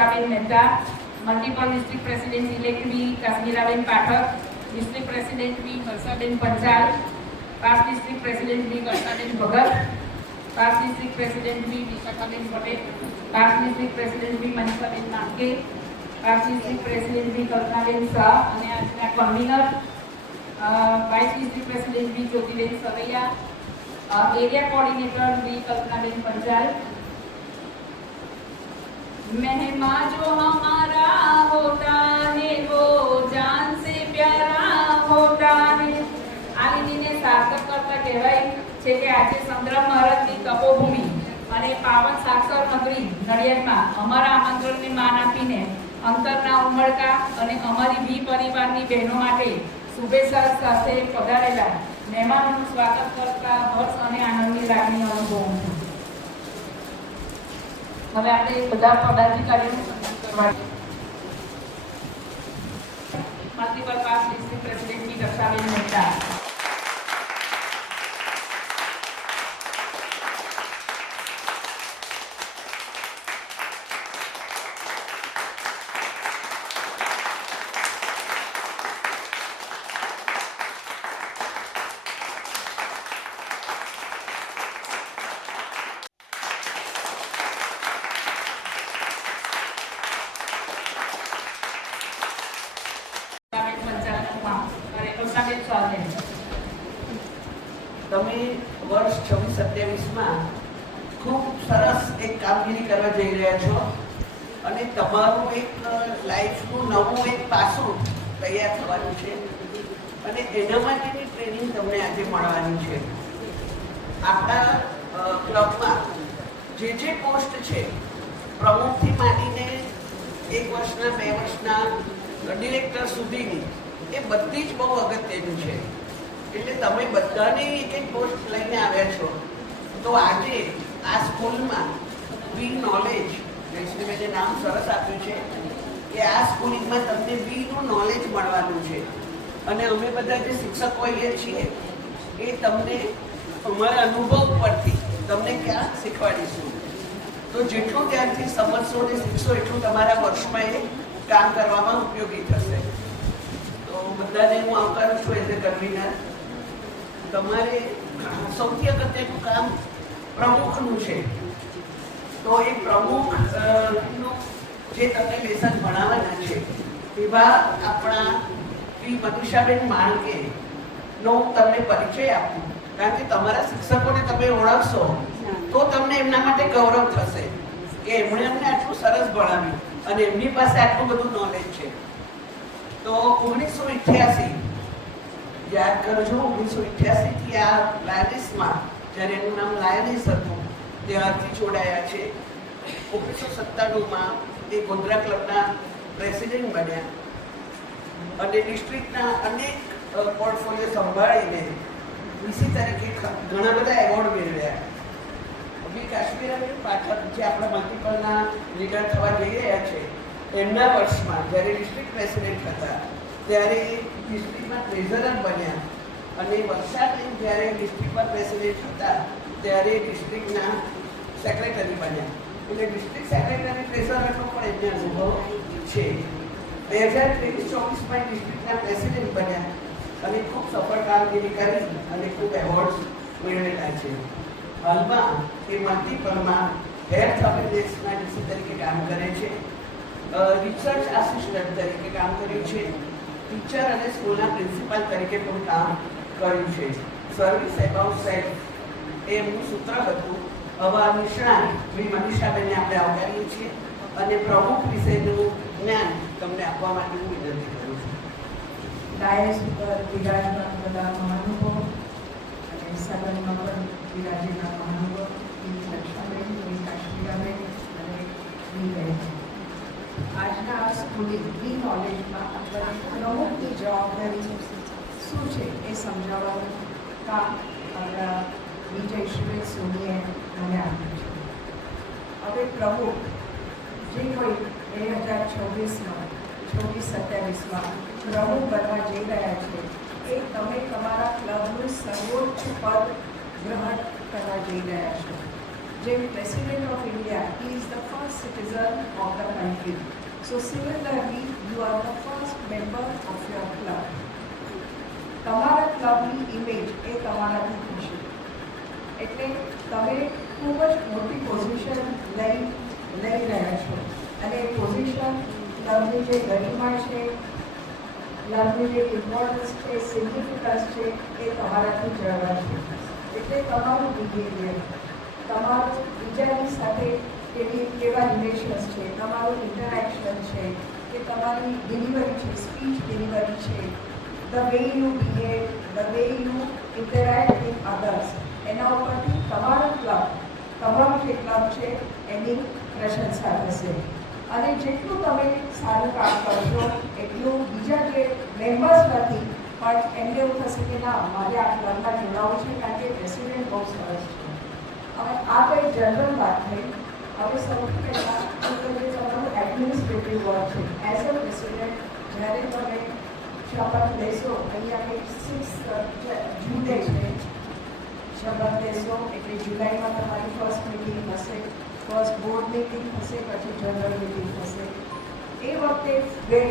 વર્ષાબેન Mehta, multiple district president elect B કાશ્મીરાબેન Pathak, district president B હર્ષાબેન Panchal, past district president B વર્ષાબેન Bhagat, past district president B વિશાખાબેન Patel, past district president B મનીષાબેન Manke, past district president B કલ્પનાબેન શાહ અને આજના convener vice district president B જ્યોતિબેન Saraiya, area coordinator B कल्पनाबेन पंचाल। मेहमान जो हमारा होता है वो जान से प्यारा होता है। आ विधिने सार्थक करता कहेवाय छे के आज संग्राम महाराजनी तपोभूमि અને પાવન સાક્ષર નગરી નડિયાદમાં અમારા આમંત્રણને માન આપીને અંતરના ઉમળકા અને અમારી બી પરિવારની બહેનો માટે શુભેચ્છા સાથે પધારેલા મહેમાનોનું સ્વાગત કરતા હર્ષ અને આનંદની લાગણી અનુભવું છું। હવે આપણે બધા પદાધિકારીઓનું સન્માન કરવા મલ્ટીપલ પાસ ડિસ્ટ્રિક્ટ પ્રેસિડેન્ટની દક્ષાબેન મહેતા, તમે વર્ષ 26-27 ખૂબ સરસ એક કામગીરી કરવા જઈ રહ્યા છો અને તમારું એક લાઈફનું નવું એક પાસું તૈયાર થવાનું છે અને એના માટેની ટ્રેનિંગ તમને આજે મળવાની છે। આપણા ક્લબમાં જે પોસ્ટ છે પ્રમુખથી માંડીને 1 વર્ષના 2 વર્ષના ડિરેક્ટર સુધીની એ બધી જ બહુ અગત્યની છે। એટલે તમે બધાને એક પોસ્ટ લઈને આવ્યા છો તો આજે આ સ્કૂલમાં બી નોલેજ જયશ્રીબેને નામ સરસ આપ્યું છે કે આ સ્કૂલમાં તમને બીનું નોલેજ મળવાનું છે અને અમે બધા જે શિક્ષકો અહીંયા છીએ એ તમને અમારા અનુભવ પરથી તમને ક્યાં શીખવાડીશું। તો જેટલું ત્યાંથી સમજશો અને શીખશો એટલું તમારા વર્ષમાં એ કામ કરવામાં ઉપયોગી થશે। તો બધાને હું આવકારું છું એઝ એ કન્વીનર। તમારે સૌથી અગત્યનું કામ પ્રમુખનું છે તો એ પ્રમુખનું જે તમને લેસન ભણાવવાના છે એવા આપણા શ્રી મનીષાબેન માંડકેનો તમને પરિચય આપું કારણ કે તમારા શિક્ષકોને તમે ઓળખશો તો તમને એમના માટે ગૌરવ થશે કે એમણે અમને આટલું સરસ ભણાવ્યું અને એમની પાસે આટલું બધું નોલેજ છે। તો 1988 યાદ કરજો 1988 થી આ લાયનિસમાં જ્યારે એનું નામ લાયનિસ હતું ત્યારથી જોડાયા છે। 1997માં એ ગોધરા ક્લબના પ્રેસિડેન્ટ બન્યા અને ડિસ્ટ્રિક્ટના અનેક પોર્ટફોલિયો સંભાળીને વીસી તરીકે ઘણા બધા એવોર્ડ મેળવ્યા। બી કાશ્મીરાબેન પાઠક જે આપણા મલ્ટીપલના લીડર થવા જઈ રહ્યા છે એમના વર્ષમાં જ્યારે ડિસ્ટ્રિક્ટ પ્રેસિડેન્ટ હતા ત્યારે ડિસ્ટ્રિક્ટમાં ટ્રેઝરર બન્યા અને વર્ષાબેન જ્યારે ડિસ્ટ્રિક્ટમાં પ્રેસિડેન્ટ હતા ત્યારે ડિસ્ટ્રિક્ટના સેક્રેટરી બન્યા એટલે ડિસ્ટ્રિક્ટ સેક્રેટરી ટ્રેઝરરનો પણ એમને અનુભવ છે। 2023-24માં ડિસ્ટ્રિક્ટના પ્રેસિડેન્ટ બન્યા અને ખૂબ સફળ કામગીરી કરી અને ખૂબ એવોર્ડ્સ મેળવેલા છે। હાલમાં એ મલ્ટીપલમાં હેલ્થ અવેરનેસના ડીસી તરીકે કામ કરે છે, રિસર્ચ આસિસ્ટન્ટ તરીકે કામ કર્યું છે, ટીચર અને સ્કૂલના પ્રિન્સિપાલ તરીકે પણ કામ કર્યું છે। સર્વિસ એબાઉટ સેલ્ફ એ એમનું સૂત્ર હતું। હવે આ નિષ્ણાત શ્રી મનીષાબેનને આપણે આવકારીએ છીએ અને પ્રમુખ વિશેનું જ્ઞાન તમને આપવા માટે હું વિનંતી કરું છું। ડાયસ ઉપર વિરાજમાન બધા મહાનુભવો અને સદનમાં પણ વિરાજેલા મહાનુભવો લક્ષાબેન, કાશ્મીરાબેન અને વીબેન, આજના આ સ્કૂલિંગ બી નોલેજમાં પ્રમુખની જવાબદારી શું છે એ સમજાવવાનું કામ આપણા જયશ્રીબેન સોનીએ મને આપ્યું છે। હવે પ્રમુખ જે કોઈ 2026-માં 26-27માં પ્રમુખ બનવા જઈ રહ્યા છે એ તમે તમારા ક્લબનું સર્વોચ્ચ પદ ગ્રહણ કરવા જઈ રહ્યા છો। જેમ president of India is the first citizen of the country. So similarly you are the first member of your club. તમારા ક્લબની ઇમેજ એ તમારાથી થશે. એટલે તમે ખૂબ જ મોટી પોઝિશન લઈ રહ્યા છો અને એ પોઝિશન ક્લબની જે ગરિમા છે, ક્લબની જે ઇમ્પોર્ટન્સ છે, સિગ્નિફિકન્સ છે એ તમારાથી જળવાશે. એટલે તમારું બિહેવિયર, તમારું બીજાની સાથે કેવા રિલેશન્સ છે, તમારું ઇન્ટરેક્શન છે, કે તમારી ડિલિવરી છે, સ્પીચ ડિલિવરી છે, the way you behave, the way you interact with others, એના ઉપરથી તમારું જે ક્લબ છે એની પ્રશંસા થશે. અને જેટલું તમે સારું કામ કરશો એટલું બીજા જે મેમ્બર્સ નથી પણ એમને એવું થશે કે ના, મારે આ ક્લબમાં જોડાવવું છે કારણ કે પ્રેસિડેન્ટ બહુ સરસ છે. હવે આ કંઈ જનરલ વાત થઈ. હવે સૌથી પહેલાં જે તમારું એડમિનિસ્ટ્રેટિવ વર્ક છે, એઝ અ પ્રેસિડેન્ટ જ્યારે તમે શપથ લેશો, અહીંયા કંઈક 6 જૂને છે શપથ લેશો, એટલે જુલાઈમાં તમારી ફર્સ્ટ મિટિંગ થશે, ફર્સ્ટ બોર્ડ મિટિંગ થશે, પછી જનરલ મિટિંગ થશે. એ વખતે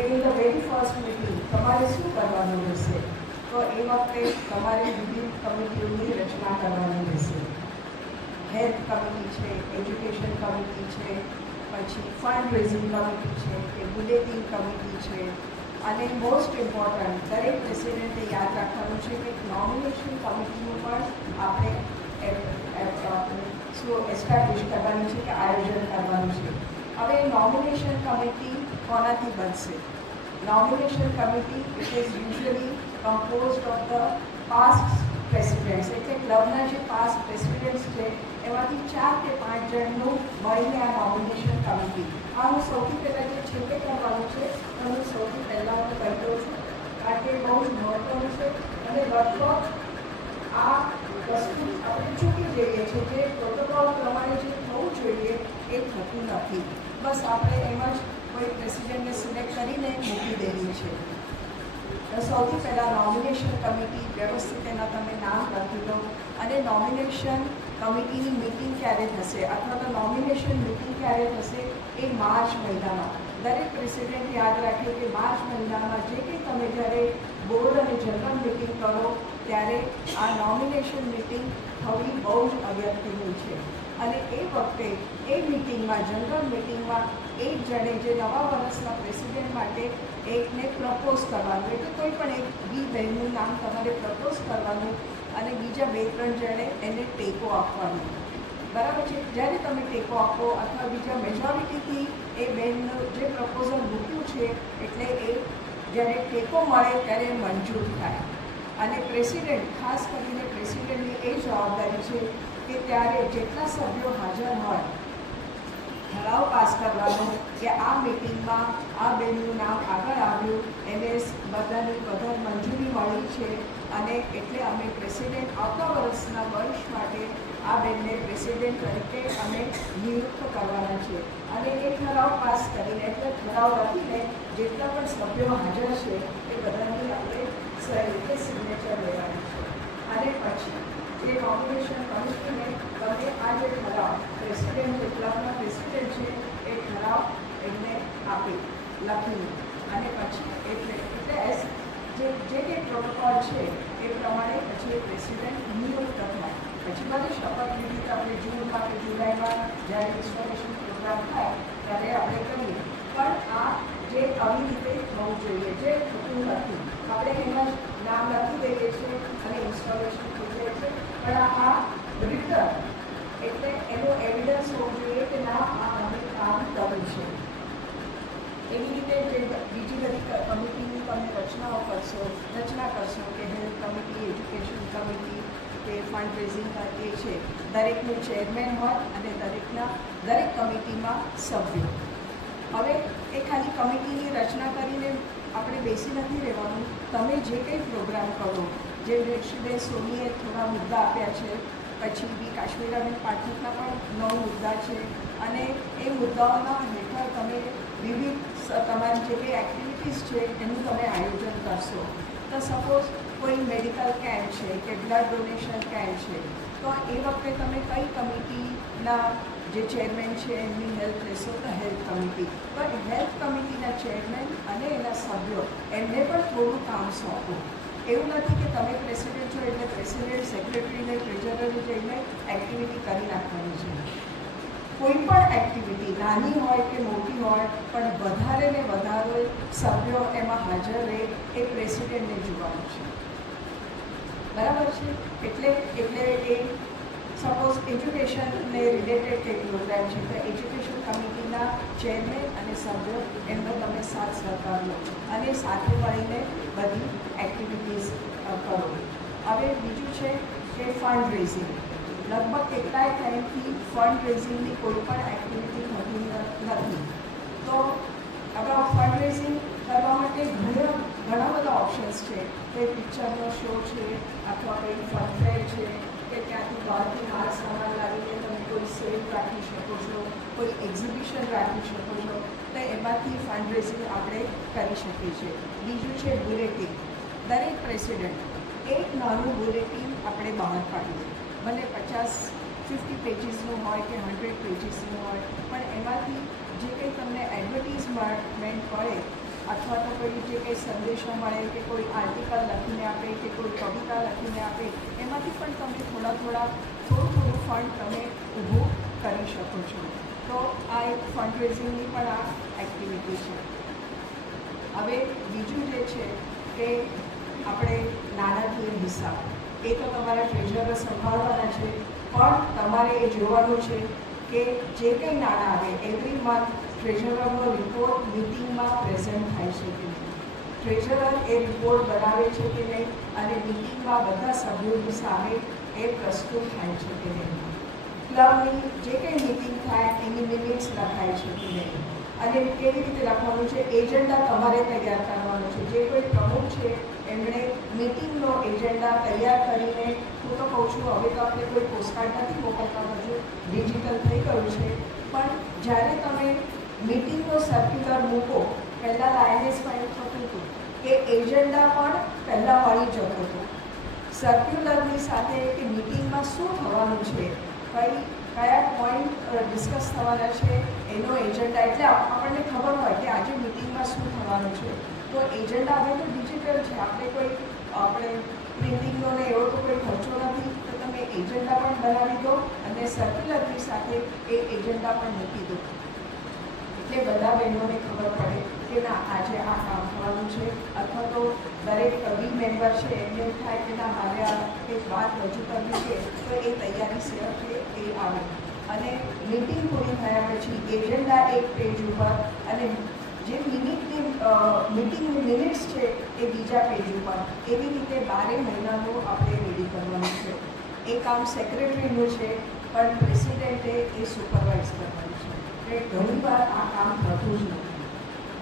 in the very first meeting તમારે શું કરવાનું રહેશે? તો એ વખતે તમારે વિવિધ કમિટીઓની રચના કરવાની રહેશે. હેલ્થ કમિટી છે, એજ્યુકેશન કમિટી છે, પછી ફંડ રેઝિંગ કમિટી છે, કે બુલેટિન કમિટી છે, અને મોસ્ટ ઇમ્પોર્ટન્ટ દરેક પ્રેસિડેન્ટે યાદ રાખવાનું છે કે નોમિનેશન કમિટીનું પણ આપણે એસ્ટાબ્લિશ કરવાની છે, કે આયોજન કરવાનું છે. હવે નોમિનેશન કમિટી કોનાથી બનશે? Nomination committee it is usually composed of the past presidents, એટલે ક્લબના જે પાસ્ટ પ્રેસિડેન્ટ્સ છે એમાંથી 4 કે 5 જણનું મળીને આ નોમિનેશન કમિટી. આ હું સૌથી પહેલાં જે છેલ્લે કરવાનું છે હું સૌથી પહેલાં હું કહી દઉં છું કારણ કે બહુ જ મહત્ત્વનું છે. અને લગભગ આ વસ્તુ આપણે ચૂકી જઈએ છીએ, જે પ્રોટોકોલ પ્રમાણે જે થવું જોઈએ એ થતું નથી. બસ આપણે એમ જ કોઈ પ્રેસિડેન્ટને સિલેક્ટ કરીને મૂકી દેવી છે. સૌથી પહેલાં નોમિનેશન કમિટી વ્યવસ્થિત એના તમે નામ લખી લો, અને નોમિનેશન કમિટીની મિટિંગ ક્યારે થશે અથવા તો નોમિનેશન મિટિંગ ક્યારે થશે એ માર્ચ મહિનામાં. દરેક પ્રેસિડેન્ટ યાદ રાખે કે માર્ચ મહિનામાં જે કંઈ તમે જ્યારે બોર્ડ અને જનરલ મિટિંગ કરો ત્યારે આ નોમિનેશન મિટિંગ થવી બહુ જ અગત્યનું છે. અને એ વખતે એ મિટિંગમાં, જનરલ મિટિંગમાં, એક જણે જે નવા વર્ષના પ્રેસિડેન્ટ માટે એકને પ્રપોઝ કરવાનું, એટલે કોઈ પણ એક બહેનનું નામ તમારે પ્રપોઝ કરવાનું અને બીજા 2-3 જણે એને ટેકો આપવાનો. બરાબર છે? જ્યારે તમે ટેકો આપો અથવા બીજા મેજોરિટીથી એ બહેનનું જે પ્રપોઝલ મૂક્યું છે એટલે એ જ્યારે ટેકો મળે ત્યારે મંજૂર થાય. અને પ્રેસિડેન્ટ, ખાસ કરીને પ્રેસિડેન્ટની એ જવાબદારી છે કે ત્યારે જેટલા સભ્યો હાજર હોય ઠરાવ પાસ કરવાનો કે આ મિટિંગમાં આ બેનનું નામ આગળ આવ્યું, એને બધાની બધા મંજૂરી મળી છે અને એટલે અમે પ્રેસિડેન્ટ આવતા વર્ષના વર્ષ માટે આ બેનને પ્રેસિડેન્ટ તરીકે અમે નિયુક્ત કરવાના છે. અને એ ઠરાવ પાસ કરીને, એટલે ઠરાવ લખીને જેટલા પણ સભ્યો હાજર છે એ બધાની આપણે સહી રીતે સિગ્નેચર લેવાની છે. અને પછી જે નોમિનેશન કમિટીને તમે આ જે ઠરાવ પ્રેસિડેન્ટ, જે ક્લબના પ્રેસિડેન્ટ છે એ ઠરાવ એમને આપી લખીને, અને પછી એટલે જે કંઈ પ્રોટોકોલ છે એ પ્રમાણે પછી એ પ્રેસિડેન્ટ નિયુક્ત થાય. પછી બધી શપથવિધિ આપણે જૂનમાં કે જુલાઈમાં જ્યારે ઇન્સ્ટોલેશન પ્રોગ્રામ થાય ત્યારે આપણે કરીએ. પણ આ જે આવી રીતે થવું જોઈએ, જે થતું નથી. આપણે એમાં જ નામ લખી દઈએ છીએ અને ઇન્સ્ટોલેશન થઈ જાય છે, પણ આ રિટર્ન એટલે એનો એવિડન્સ હોવું જોઈએ કે ના, આ અમે કામ કર્યું છે. એવી રીતે જે બીજી બધી કમિટીની તમે રચના કરશો કે હેલ્થ કમિટી, એજ્યુકેશન કમિટી કે ફંડ રેઝિંગ એ છે, દરેકનું ચેરમેન હોય અને દરેક કમિટીમાં સભ્યો. હવે એ ખાલી કમિટીની રચના કરીને આપણે બેસી નથી રહેવાનું. તમે જે કંઈ પ્રોગ્રામ કરો, જે રેશીબેન સોનીએ થોડા મુદ્દા આપ્યા છે, પછી બી કાશ્મીરાબેન પાઠકના પણ 9 મુદ્દા છે, અને એ મુદ્દાઓના હેઠળ તમે વિવિધ તમારી જે કંઈ એક્ટિવિટીઝ છે એનું તમે આયોજન કરશો. તો સપોઝ કોઈ મેડિકલ કેમ્પ છે કે બ્લડ ડોનેશન કેમ્પ છે, તો એ વખતે તમે કઈ કમિટીના જે ચેરમેન છે એમની હેલ્પ લેશો? તો હેલ્થ કમિટી. પણ હેલ્થ કમિટીના ચેરમેન અને એના સભ્યો એમને પણ થોડું કામ સોંપો. એવું નથી કે તમે પ્રેસિડેન્ટ છો એટલે પ્રેસિડેન્ટ, સેક્રેટરીને, ટ્રેઝરરે જઈને એક્ટિવિટી કરી નાખવાની છે. કોઈ પણ એક્ટિવિટી નાની હોય કે મોટી હોય, પણ વધારે ને વધારે સભ્યો એમાં હાજર રહે એ પ્રેસિડેન્ટને જોવાનું છે. બરાબર છે? એટલે એ સપોઝ એજ્યુકેશનને રિલેટેડ કંઈક પ્રોગ્રામ છે તો એજ્યુકેશન કમિટીના ચેરમેન અને સભ્યો એમનો તમે સાથ સહકાર લો અને સાથે મળીને બધી એક્ટિવિટીઝ કરો. હવે બીજું છે કે ફંડ રેઝિંગ. લગભગ કેટલાય ટાઈમથી ફંડ રેઝિંગની કોઈ પણ એક્ટિવિટી થતી નથી. તો હવે ફંડ રેઝિંગ કરવા માટે ઘણા બધા ઓપ્શન્સ છે. કોઈ પિક્ચરનો શો છે અથવા કંઈ ફન ફેર છે કે ત્યાંથી બહારથી હાર સામાન લાવીને તમે કોઈ સેલ રાખી શકો છો, કોઈ એક્ઝિબિશન રાખી શકો છો. તો એમાંથી ફંડ રેઝિંગ આપણે કરી શકીએ છીએ. બીજું છે બુલેટિન. દરેક પ્રેસિડેન્ટ એક નાનું બુલેટિન આપણે બહાર પાડીએ, ભલે 50 પેજીસનું હોય કે 100 પેજીસનું હોય, પણ એમાંથી જે કંઈ તમને એડવર્ટીઝમેન્ટ મળે અથવા તો કોઈ જે કંઈ સંદેશો મળે કે કોઈ આર્ટિકલ લખીને આપે કે કોઈ કવિતા લખીને આપે, એમાંથી પણ તમે થોડું ફંડ તમે ઊભું કરી શકો છો. તો આ એક ફંડ રેઝિંગની પણ આ એક્ટિવિટી છે. હવે બીજું જે છે કે આપણે નાણાકીય હિસાબ, એ તો તમારા ટ્રેઝરર સંભાળવાના છે, પણ તમારે એ જોવાનું છે કે જે કંઈ નાણાં આવે એવરી મંથ ટ્રેઝરરનો રિપોર્ટ મિટિંગમાં પ્રેઝન્ટ થાય છે કે નહીં, ટ્રેઝરર એ રિપોર્ટ બનાવે છે કે નહીં અને મિટિંગમાં બધા સભ્યોની સામે એ પ્રસ્તુત થાય છે કે નહીં, ક્લબની જે કંઈ મિટિંગ થાય એની મિનિટ્સ લખાય છે કે નહીં, અને કેવી રીતે લખવાનું છે, એજન્ડા તમારે તૈયાર કરવાનો છે. જે કોઈ પ્રમુખ છે એમણે મિટિંગનો એજન્ડા તૈયાર કરીને, હું તો કહું છું હવે તો આપણે કોઈ પોસ્ટકાર્ડ નથી મોકલતા, બધું ડિજિટલ થઈ ગયું છે, પણ જ્યારે તમે મિટિંગનો સર્ક્યુલર મૂકો, પહેલાં લાયનેસમાં એવું થતું હતું કે એજન્ડા પણ પહેલાં મળી જતો હતો સર્ક્યુલરની સાથે કે મિટિંગમાં શું થવાનું છે, કયા પોઈન્ટ ડિસ્કસ થવાના છે એનો એજન્ડા. એટલે આપણને ખબર હોય કે આજે મિટિંગમાં શું થવાનું છે. તો એજન્ડા હવે તો ડિજિટલ છે, આપણે પ્રિન્ટિંગનો ને એવો તો કોઈ ખર્ચો નથી, તો તમે એજન્ડા પણ બનાવી દો અને સર્ક્યુલરની સાથે એ એજન્ડા પણ મૂકી દો. એટલે બધા બહેનોને ખબર પડે કે ના આજે આ કામ થવાનું છે, અથવા તો દરેક બી મેમ્બર છે એમને એવું થાય કે ના મારે આ એક વાત રજૂ કરવી છે, તો એ તૈયારી સેવા છે એ આવે. અને મિટિંગ પૂરી થયા પછી એજન્ડા એક પેજ ઉપર અને જે મિટિંગની મિનિટ્સ છે એ બીજા પેજ ઉપર, એવી રીતે 12 મહિનાનું આપણે રેડી કરવાનું છે. એ કામ સેક્રેટરીનું છે, પણ પ્રેસિડેન્ટે એ સુપરવાઇઝ કરવાનું છે. એટલે ઘણીવાર આ કામ થતું જ નથી.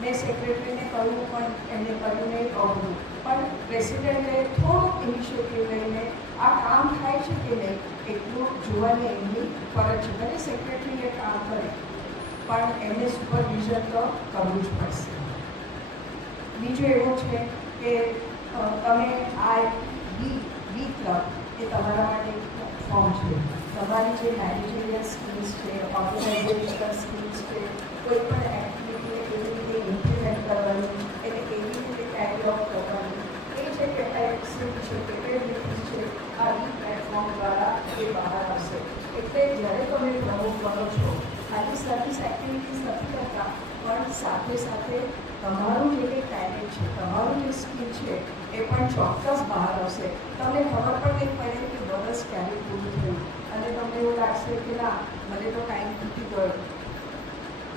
મેં સેક્રેટરીને કહ્યું પણ એમને કહ્યું નહીં કહું, પણ પ્રેસિડેન્ટે થોડુંક ઇનિશિયેટિવ લઈને આ કામ થાય છે કે નહીં એટલું જોવાની એમની ફરજ છે. ભલે સેક્રેટરી એ કામ કરે પણ એમને સુપરવિઝન તો કરવું જ પડશે. બીજું એવું છે કે તમે આ બી ક્લબ એ તમારા માટે એક પ્લેટફોર્મ છે. તમારી જે મેનેજરિયલ સ્કિલ્સ છે, ઓર્ગેનાઇઝેશનલ સ્કિલ્સ છે, કોઈ પણ એક્ટિવિટીને કેવી રીતે ઇમ્પ્લિમેન્ટ કરવાની, એને કેવી રીતે કેરી આઉટ કરવાની, એ જે કેપેસિટી છે, કેપેબિલિટી છે, આ બી પ્લેટફોર્મ દ્વારા એ બહાર આવશે. એટલે જ્યારે તમે પ્રમુખ બનો છો, આની સર્વિસ એક્ટિવિટીઝ નથી કરતા, પણ સાથે સાથે તમારું જે કંઈ ટેલેન્ટ છે, તમારું જે સ્કિલ છે એ પણ ચોક્કસ બહાર આવશે. તમને ખબર પણ નહીં પડે કે વર્ષ ક્યારે પૂરું થયું અને તમને એવું લાગશે કે ના મને તો ટાઈમ તૂટી ગયો,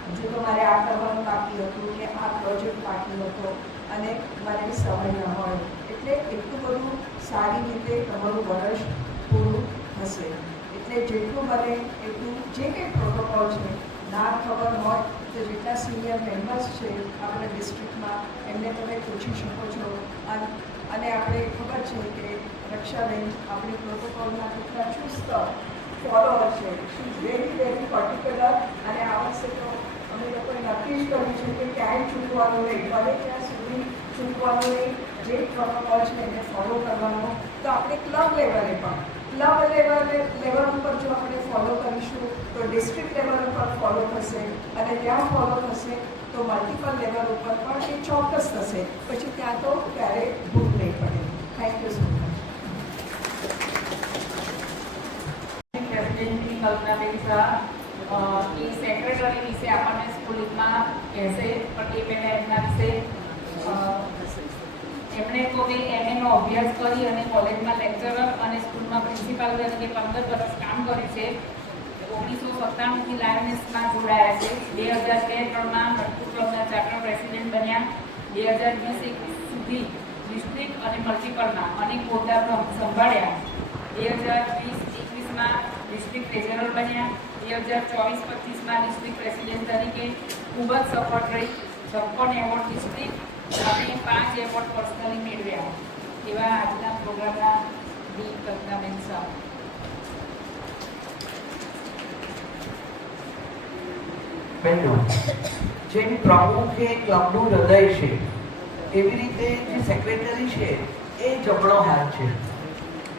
હજુ તો મારે આ કરવાનું બાકી હતું કે આ પ્રોજેક્ટ બાકી હતો અને મને સમય ન હોય. એટલે એટલું બધું સારી રીતે તમારું વર્ષ પૂરું થશે. એટલે જેટલું બને એટલું જે કંઈ પ્રોટોકોલ છે ના ખબર હોય તો જેટલા સિનિયર મેમ્બર્સ છે આપણા ડિસ્ટ્રિક્ટમાં એમને તમે પૂછી શકો છો. અને આપણે ખબર છે કે રક્ષાબેન આપણી પ્રોટોકોલના કેટલા ચુસ્ત ફોલોઅર છે. She is very particular. અને આ વર્ષે તો અમે લોકોએ નક્કી જ કર્યું છે કે ક્યાંય ચૂકવાનું નહીં, ભલે ત્યાં સુધી ચૂકવાનું નહીં, જે પ્રોટોકોલ છે એને ફોલો કરવાનો. તો આપણે ક્લબ લેવલે પણ લેવલ ઉપર જો આપણે ફોલો કરીશું તો ડિસ્ટ્રિક્ટ લેવલ ઉપર ફોલો થશે, અને ત્યાં ફોલો થશે તો મલ્ટિપલ લેવલ ઉપર પણ એ ચોક્કસ થશે. પછી ત્યાં તો ક્યારેય ભૂલ નહીં પડે. Thank you so much. પ્રેસિડેન્ટની કલ્પનાબેન શાહ એ સેક્રેટરી વિશે આપણને સ્કૂલમાં કહેશે, પણ એ પહેલાં એમના વિશે એમણે પોતે એમએનો અભ્યાસ કરી અને કોલેજમાં લેક્ચરર અને સ્કૂલમાં પ્રિન્સિપાલ તરીકે 15 વર્ષ કામ કર્યું છે. 1997થી લાયનેસમાં જોડાયા છે. 2002-03માં નટુ ક્લબના ચાર્ટર પ્રેસિડેન્ટ બન્યા. 2020-21 સુધી ડિસ્ટ્રિક્ટ અને મલ્ટિપલના અનેક હોદ્દા સંભાળ્યા. 2020-21માં ડિસ્ટ્રિક્ટ ટ્રેઝરર બન્યા. 2024-25માં ડિસ્ટ્રિક્ટ પ્રેસિડેન્ટ તરીકે ખૂબ જ સફળ રહી. 56 એવોર્ડ ડિસ્ટ્રિક્ટ અને 5 એવોર્ડ પર્સનલી મેળવ્યા. એવા આજના પ્રોગ્રામના ડી કલ્પનાબેન શાહ. બહેનો, જેમ પ્રમુખ એ ક્લબનું હૃદય છે, એવી રીતે જે સેક્રેટરી છે એ જમણો હાથ છે.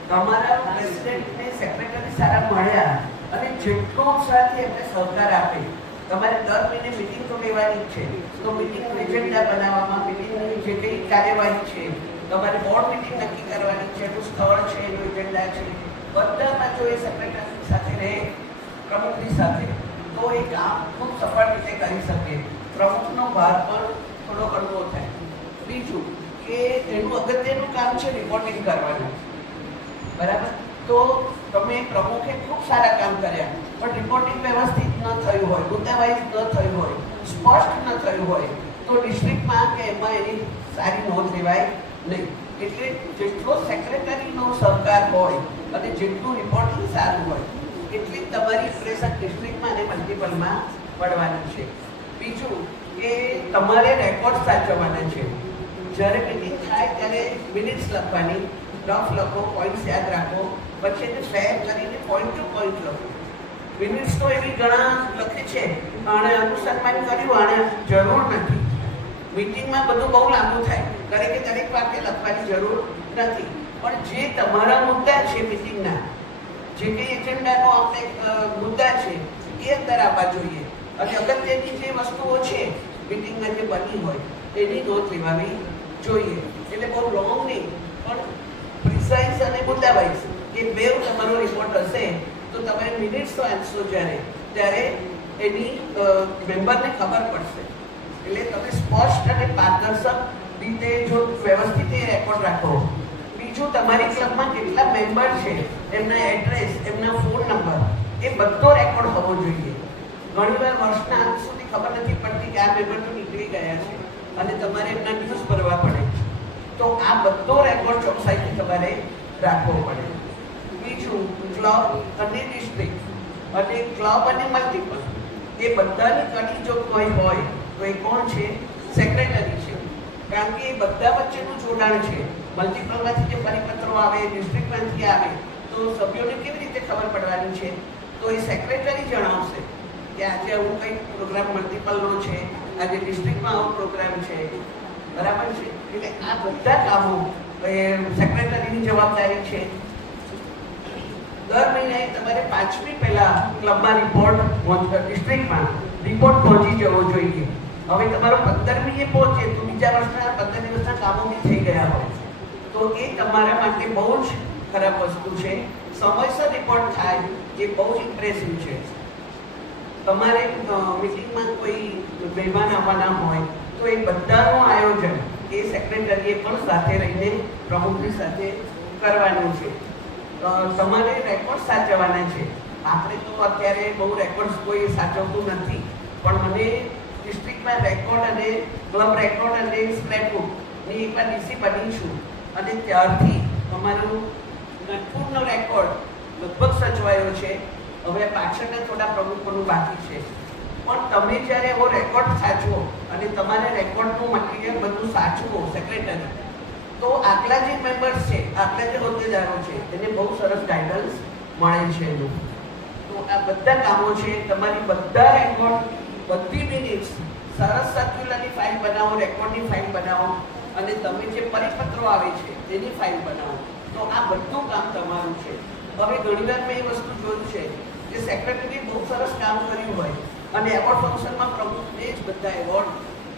તમારા પ્રેસિડેન્ટને સેક્રેટરી સારા મળ્યા અને જેટલો ઉત્સાહથી એમને સહકાર આપે. તમારે દર મહિને મિટિંગ તો લેવાની જ છે, તો મિટિંગનું એજન્ડા બનાવવામાં, મિટિંગની જે કંઈ કાર્યવાહી છે, તમારે બોર્ડ મિટિંગ નક્કી કરવાની છે, એનું સ્થળ છે, એનું એજન્ડા છે, બધામાં જો એ સેક્રેટરી સાથે રહે, પ્રમુખની સાથે, તો એ કામ ખૂબ સફળ રીતે કરી શકે. પ્રમુખનો ભાર પણ થોડો હળવો થાય. બીજું કે એનું અગત્યનું કામ છે રિપોર્ટિંગ કરવાનું. બરાબર? તો તમે પ્રમુખે ખૂબ સારા કામ કર્યા, પણ રિપોર્ટિંગ વ્યવસ્થિત ન થયું હોય, મુદ્દાવાઇઝ ન થયું હોય, સ્પષ્ટ ન થયું હોય, તો ડિસ્ટ્રિક્ટમાં કે એમાં એની સારી નોંધ લેવાય નહીં. એટલે જેટલો સેક્રેટરીનો સહકાર હોય અને જેટલું રિપોર્ટિંગ સારું હોય, એટલી તમારી ઇમ્પ્રેશન ડિસ્ટ્રિક્ટમાં અને મલ્ટિપલમાં પડવાની છે. બીજું કે તમારે રેકોર્ડ સાચવવાના છે. જ્યારે મિટિંગ થાય ત્યારે મિનિટ્સ લખવાની, રફ લખો, પોઈન્ટ્સ યાદ રાખો, પછી એને ફેર કરીને પોઈન્ટ ટુ પોઈન્ટ લખો. મિનિટ્સ તો એવી ઘણા લખે છે, આણે અનુસન્માન કર્યું, આણે જરૂર નથી. મિટિંગમાં બધું બહુ લાંબુ થાય, દરેક વાક્ય લખવાની જરૂર નથી. પણ જે તમારા મુદ્દા છે મિટિંગના, જે કંઈ એજન્ડાનો આપણે મુદ્દા છે એ અંદર આવવા જોઈએ. અને અગત્યની જે વસ્તુઓ છે મિટિંગમાં જે બની હોય એની નોંધ લેવાવી જોઈએ. એટલે બહુ લોંગ નહીં, પણ પ્રિસાઇઝ અને મુદ્દાવાઇઝ એ બે તમારો રિપોર્ટ હશે તો તમે મિનિટ્સ તો વાંચશો ત્યારે એની મેમ્બરને ખબર પડશે. એટલે તમે સ્પષ્ટ અને પારદર્શક રીતે જો વ્યવસ્થિત એ રેકોર્ડ રાખો. બીજું, તમારી ક્લબમાં કેટલા મેમ્બર છે, એમના એડ્રેસ, એમના ફોન નંબર, એ બધો રેકોર્ડ હોવો જોઈએ. ઘણીવાર વર્ષના અંત સુધી ખબર નથી પડતી કે આ મેમ્બર તો નીકળી ગયા છે અને તમારે એમના ન્યૂઝ ભરવા પડે. તો આ બધો રેકોર્ડ ચોકસાઈથી તમારે રાખવો પડે. બીજું, ક્લબ અને ડિસ્ટ્રિક્ટ અને ક્લબ અને મલ્ટિપલ એ બધાની કડી જો કોઈ હોય તો એ કોણ છે? સેક્રેટરી છે. કારણ કે એ બધા વચ્ચેનું જોડાણ છે. મલ્ટિપલમાંથી જે પરિપત્રો આવે, ડિસ્ટ્રિક્ટમાંથી આવે, તો સભ્યોને કેવી રીતે ખબર પડવાની છે? તો એ સેક્રેટરી જણાવશે કે આજે આવું કંઈક પ્રોગ્રામ મલ્ટિપલનો છે, આજે ડિસ્ટ્રિક્ટમાં આવો પ્રોગ્રામ છે. બરાબર છે? એટલે આ બધા કામો સેક્રેટરીની જવાબદારી છે. દર મહિને તમારે 5મી પહેલા ક્લબમાં રિપોર્ટ ડિસ્ટ્રિક્ટમાં રિપોર્ટ પહોંચી જવો જોઈએ. હવે તમારો 15મીએ પહોંચે તો બીજા વર્ષના 15 દિવસના કામો બી થઈ ગયા હોય તો એ તમારા માટે બહુ જ ખરાબ વસ્તુ છે. સમયસર રિપોર્ટ થાય એ બહુ જ ઇમ્પ્રેસિવ છે. તમારે મિટિંગમાં કોઈ મહેમાન આવવાના હોય તો એ બધાનું આયોજન એ સેક્રેટરીએ પણ સાથે રહીને પ્રમુખની સાથે કરવાનું છે. તમારે રેકોર્ડ સાચવવાના છે. આપણે તો અત્યારે બહુ રેકોર્ડ્સ કોઈ સાચવતું નથી, પણ મને ડિસ્ટ્રિક્ટમાં રેકોર્ડ અને ક્લબ રેકોર્ડ અને સ્ક્રેપબુકની એકવાર ડીસી બની છું અને ત્યારથી અમારું નટપુરનો રેકોર્ડ લગભગ સચવાયો છે. હવે પાછળના થોડા પ્રમુખોનું બાકી છે. પણ તમે જ્યારે એવો રેકોર્ડ સાચવો અને તમારે રેકોર્ડનું મટીરિયલ બધું સાચવો સેક્રેટરી, તો આગલા જે મેમ્બર્સ છે, આગલા જે હોદ્દેદારો છે, એને બહુ સરસ ગાઈડન્સ મળે છે એનું. તો આ બધા કામો છે. તમારી બધા રેકોર્ડ, બધી મિનિટ્સ સરસ સર્ક્યુલરની ફાઇલ બનાવો, રેકોર્ડની ફાઇલ બનાવો, અને તમે જે પરિપત્રો આવે છે તેની ફાઇલ બનાવો. તો આ બધું કામ તમારું છે. હવે ઘણીવાર મેં એ વસ્તુ જોયું છે કે સેક્રેટરીએ બહુ સરસ કામ કર્યું હોય અને એવોર્ડ ફંક્શનમાં પ્રમુખને જ બધા એવોર્ડ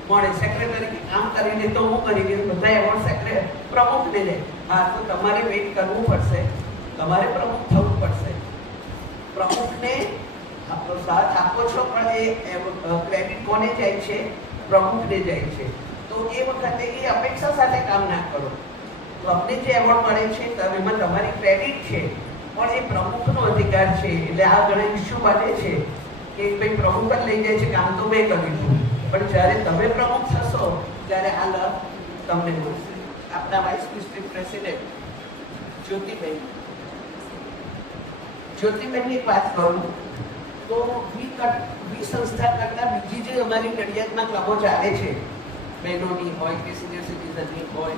મળે. સેક્રેટરી કામ કરીને તો હું કરી ગયું, બધા એવોર્ડ પ્રમુખને લે. હા, તો તમારે વેઇટ કરવું પડશે, તમારે પ્રમુખ થવું પડશે. પ્રમુખને સાથ આપો છો, પણ એ ક્રેડિટ કોને જાય છે? પ્રમુખને જાય છે. તો એ વખતે એ અપેક્ષા સાથે કામ ના કરો. તમને જે એવોર્ડ મળે છે એમાં તમારી ક્રેડિટ છે, પણ એ પ્રમુખનો અધિકાર છે. એટલે આ ઘણા ઇસ્યુ બને છે કે ભાઈ પ્રમુખ જ લઈ જાય છે, કામ તો મેં કર્યું. પણ જ્યારે તમે પ્રમુખ થશો ત્યારે આ લાભ તમને મળશે. આપણા વાઇસ પ્રેસિડેન્ટ જ્યોતિબેનની એક વાત કરું તો વી સંસ્થા કરતાં બીજી જે અમારી નડિયાદમાં ક્લબો ચાલે છે, બહેનોની હોય કે સિનિયર સિટીઝનની હોય,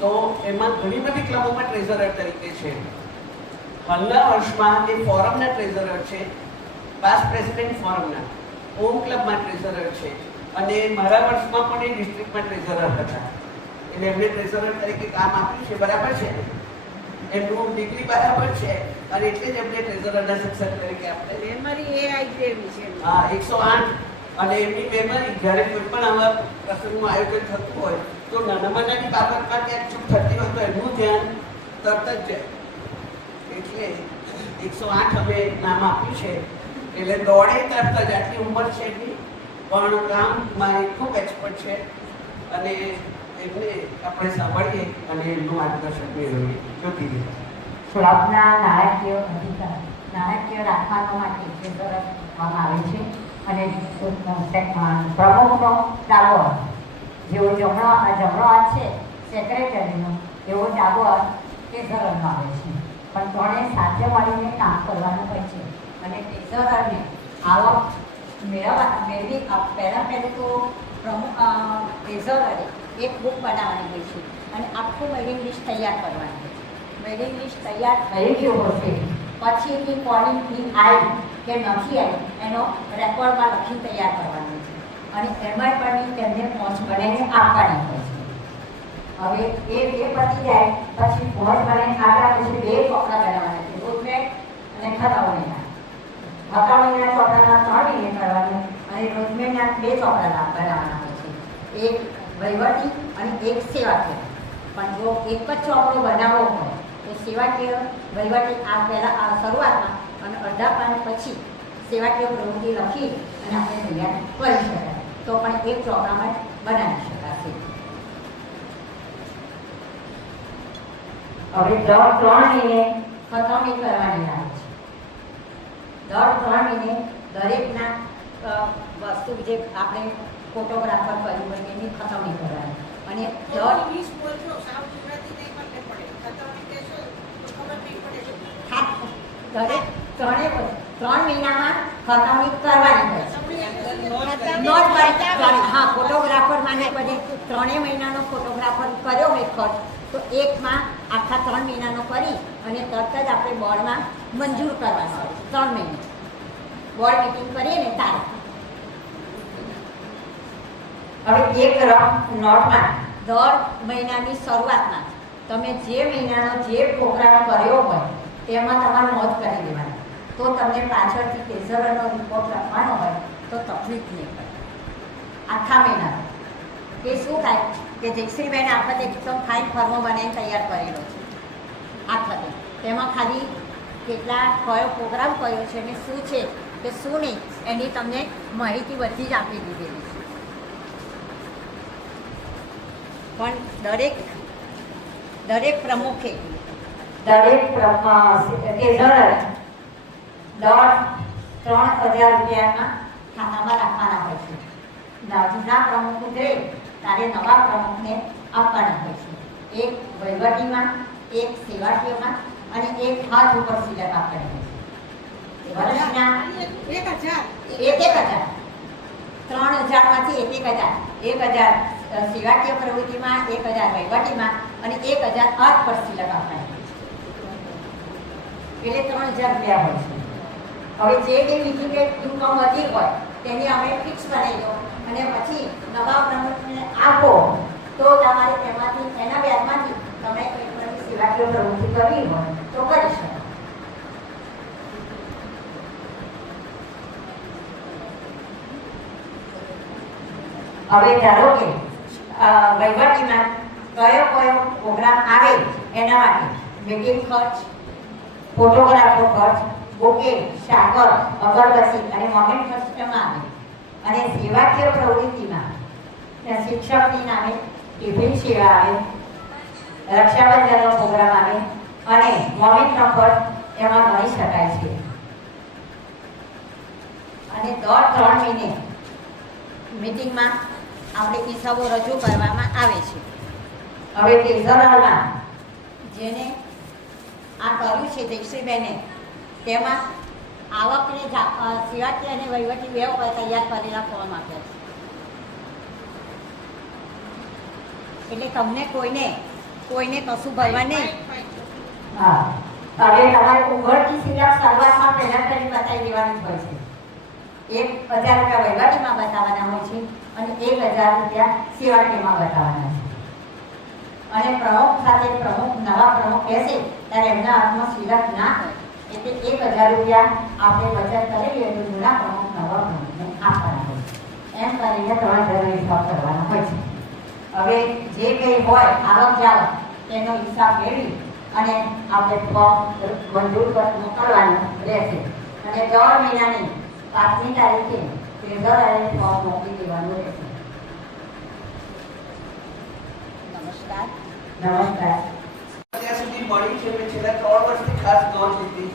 તો એમાં ઘણી બધી ક્લબોમાં ટ્રેઝરર તરીકે છે. હાલના વર્ષમાં એ ફોરમના ટ્રેઝરર છે, પાસ્ટ પ્રેસિડેન્ટ ફોરમના, હોમ ક્લબમાં ટ્રેઝરર છે, અને મારા વર્ષમાં પણ એ ડિસ્ટ્રિક્ટમાં ટ્રેઝરર હતા. એટલે એમને ટ્રેઝરર તરીકે કામ આપ્યું છે. બરાબર છે, એમનું ડિગ્રી બરાબર છે, અને એટલે જ એમને ટ્રેઝરરના શિક્ષક તરીકે આપણે મેમરી એ આવી છે. હા, 108. અને એમની મેમરી જ્યારે કોઈ પણ આવા પ્રસંગનું આયોજન થતું હોય તો નાનામાં નાની બાબતમાં ક્યાંક ચૂક થતી હોય તો એમનું ધ્યાન તરત જ જાય. એટલે 108 અમે નામ આપ્યું છે. એટલે દોડે તરત જ, આટલી ઉંમર છે એમની, પણ કામમાં એ ખૂબ એક્સપર્ટ છે. અને એમને આપણે સાંભળીએ અને એમનું માર્ગદર્શન મેળવીએ. જ્યોતિબેન. ક્લબના નાણાકીય રાખવાનો માટે ટ્રેઝરર આપવામાં આવે છે, અને પ્રમુખનો ડાબો હાથ, જેવો જમણો હાથ છે સેક્રેટરીનો, એવો ડાબો હાથ ટ્રેઝરરનો આવે છે. પણ ત્રણેય સાથે મળીને કામ કરવાનું હોય છે. અને ટ્રેઝરરને આવક મેળવી પહેલું તો ટ્રેઝરરે એક બુક બનાવવાની હોય છે, અને આખું મેઇલિંગ લિસ્ટ તૈયાર કરવાની હોય છે. મેઇલિંગ લિસ્ટ તૈયાર થઈ ગયું હશે પછી એની કોલિંગ ફી આવી કે નથી આવી એનો રેકોર્ડમાં લખીને તૈયાર કરવાનું છે, અને એમાં પણ તેમને પહોંચ બનાવીને આપવાની હોય છે. હવે એ પતી જાય પછી પહોંચ બનાવીને આપ્યા પછી 2 ચોપડા બનાવવાના છે, રોજમેટ અને ખતાવણીના. ખતાવણીના ચોપડાના 3 મહિને કરવાનું, અને રોજમેટના 2 ચોપડા બનાવવાના હોય છે, એક વહીવટી અને એક સેવાકીય. પણ જો એક જ ચોપડો બનાવવો હોય તો સેવાકીય વહીવટી આ પહેલાં શરૂઆતમાં અને અડધા પાન પછી સેવાકીય પ્રવૃત્તિ લખી અને આપણે તૈયાર કરી શકાય, તો પણ એક ચોપડામાં બનાવી શકાશે. હવે દર 3 મહિને ખતવણી કરવાની આવે છે. દર 3 મહિને દરેકના વસ્તુ જે આપણે ફોટોગ્રાફર કર્યું હોય એની ખતવણી કરવાની, અને દર 20 બોલશો સાવ ગુજરાતી નહીં મને પડે. ખતવણી કહેશો તો ખબર નહીં પડે. દરેક 3 મહિનામાં ખતવણી કરવાની હોય છે. નોટ હા, ફોટોગ્રાફર માને બધી 3 મહિનાનો ફોટોગ્રાફર કર્યો હોય ખર્ચ, તો એકમાં આખા 3 મહિનાનો કરી અને તરત જ આપણે બોર્ડમાં મંજૂર કરવાનો હોય. 3 મહિને બોર્ડ મિટિંગ કરીએ ને તારે. હવે એક નોટમાં દર મહિનાની શરૂઆતમાં તમે જે મહિનાનો જે પ્રોગ્રામ કર્યો હોય તેમાં તમારે નોંધ કરી દેવાની. તો તમને પાછળથી ટ્રેઝરરનો રિપોર્ટ લખવાનો હોય તો તકલીફ નહીં પડે આખા મહિનાનો. એ શું થાય કે જયશ્રીબેન આ વખતે એકદમ ફાઇન ફોર્મો બનાવીને તૈયાર કરેલો છે આ વખતે. તેમાં ખાલી કેટલા કયો પ્રોગ્રામ કયો છે અને શું છે કે શું નહીં એની તમને માહિતી બધી જ આપી દીધેલી છે. પણ દરેક પ્રમુખે ટ્રેઝરર દર 3,000 રૂપિયાના ખાતામાં રાખવાના હોય છે. જૂના પ્રમુખ ઉતરે ત્યારે નવા પ્રમુખને આપવાના હોય છે. એક વહીવટીમાં, એક સેવાકીયમાં અને એક હાથ ઉપર સિલક આપવાની હોય છે. વર્ષના 1,000 3,000માંથી 1,000 સેવાકીય પ્રવૃત્તિમાં, 1,000 વહીવટીમાં અને 1,000 હાથ પર સિલક આપવાની હોય છે. એટલે 3,000 રૂપિયા હોય છે. હવે જે બીજી કે ઇન્કમ વધી હોય તેની અમે ફિક્સ બનાવી દો અને પછી નવા પ્રમુખને આપો તો તમારે તેમાંથી એના વ્યાજમાંથી તમે કંઈક નવી સેવાકીય પ્રવૃત્તિ કરવી હોય તો કરી શકો. હવે ધારો કે વહીવટીમાં કયો પ્રોગ્રામ આવે એના માટે મીટિંગ ખર્ચ, ફોટોગ્રાફર ખર્ચ, બુકે, સાકર, અગરબત્તી અને મોમેન્ટ ખર્ચ એમાં આવે. અને સેવાકીય પ્રવૃત્તિમાં શિક્ષકની નામે ટિફિન સેવા આવે, રક્ષાબંધનનો પ્રોગ્રામ આવે અને મોમેન્ટનો ખર્ચ એમાં ગણી શકાય છે. અને દર 3 મહિને મીટિંગમાં આપણે હિસાબો રજૂ કરવામાં આવે છે. હવે કેસરાળમાં જેને આ કર્યું છે જયશ્રીબેને, તેમાં આવકને સેવાકીય અને વહીવટી બે તૈયાર કરેલા ફોર્મ આપ્યા છે. એટલે તમને કોઈને કશું ભરવા નહીં. હા, હવે તમારે ઉઘડતી સિલાબ શરૂઆતમાં પહેલાં કરી બતાવી દેવાની હોય છે. 1,000 રૂપિયા વહીવટીમાં બતાવવાના હોય છે અને 1,000 રૂપિયા સેવાકીયમાં બતાવવાના છે. અને પ્રમુખ સાથે નવા પ્રમુખ બેસે ત્યારે એમના હાથમાં સિલક ના હોય એટલે 1,000 રૂપિયા આપણે બચત કરેલી એટલે જૂના પ્રમુખ નવા પ્રમુખને આપવાના હોય. એમ કરીને 3,000 હિસાબ કરવાનો હોય છે. હવે જે કંઈ હોય આવક જાવક તેનો હિસાબ મેળવી અને આપણે ફોર્મ મંજૂર મોકલવાનું રહેશે. અને દર મહિનાની 5મી તારીખે ટ્રેઝરરે ફોર્મ મોકલી દેવાનું રહેશે. નમસ્કાર. અત્યાર સુધી મળી છે મેં છેલ્લા 3 વર્ષથી ખાસ નોંધ લીધી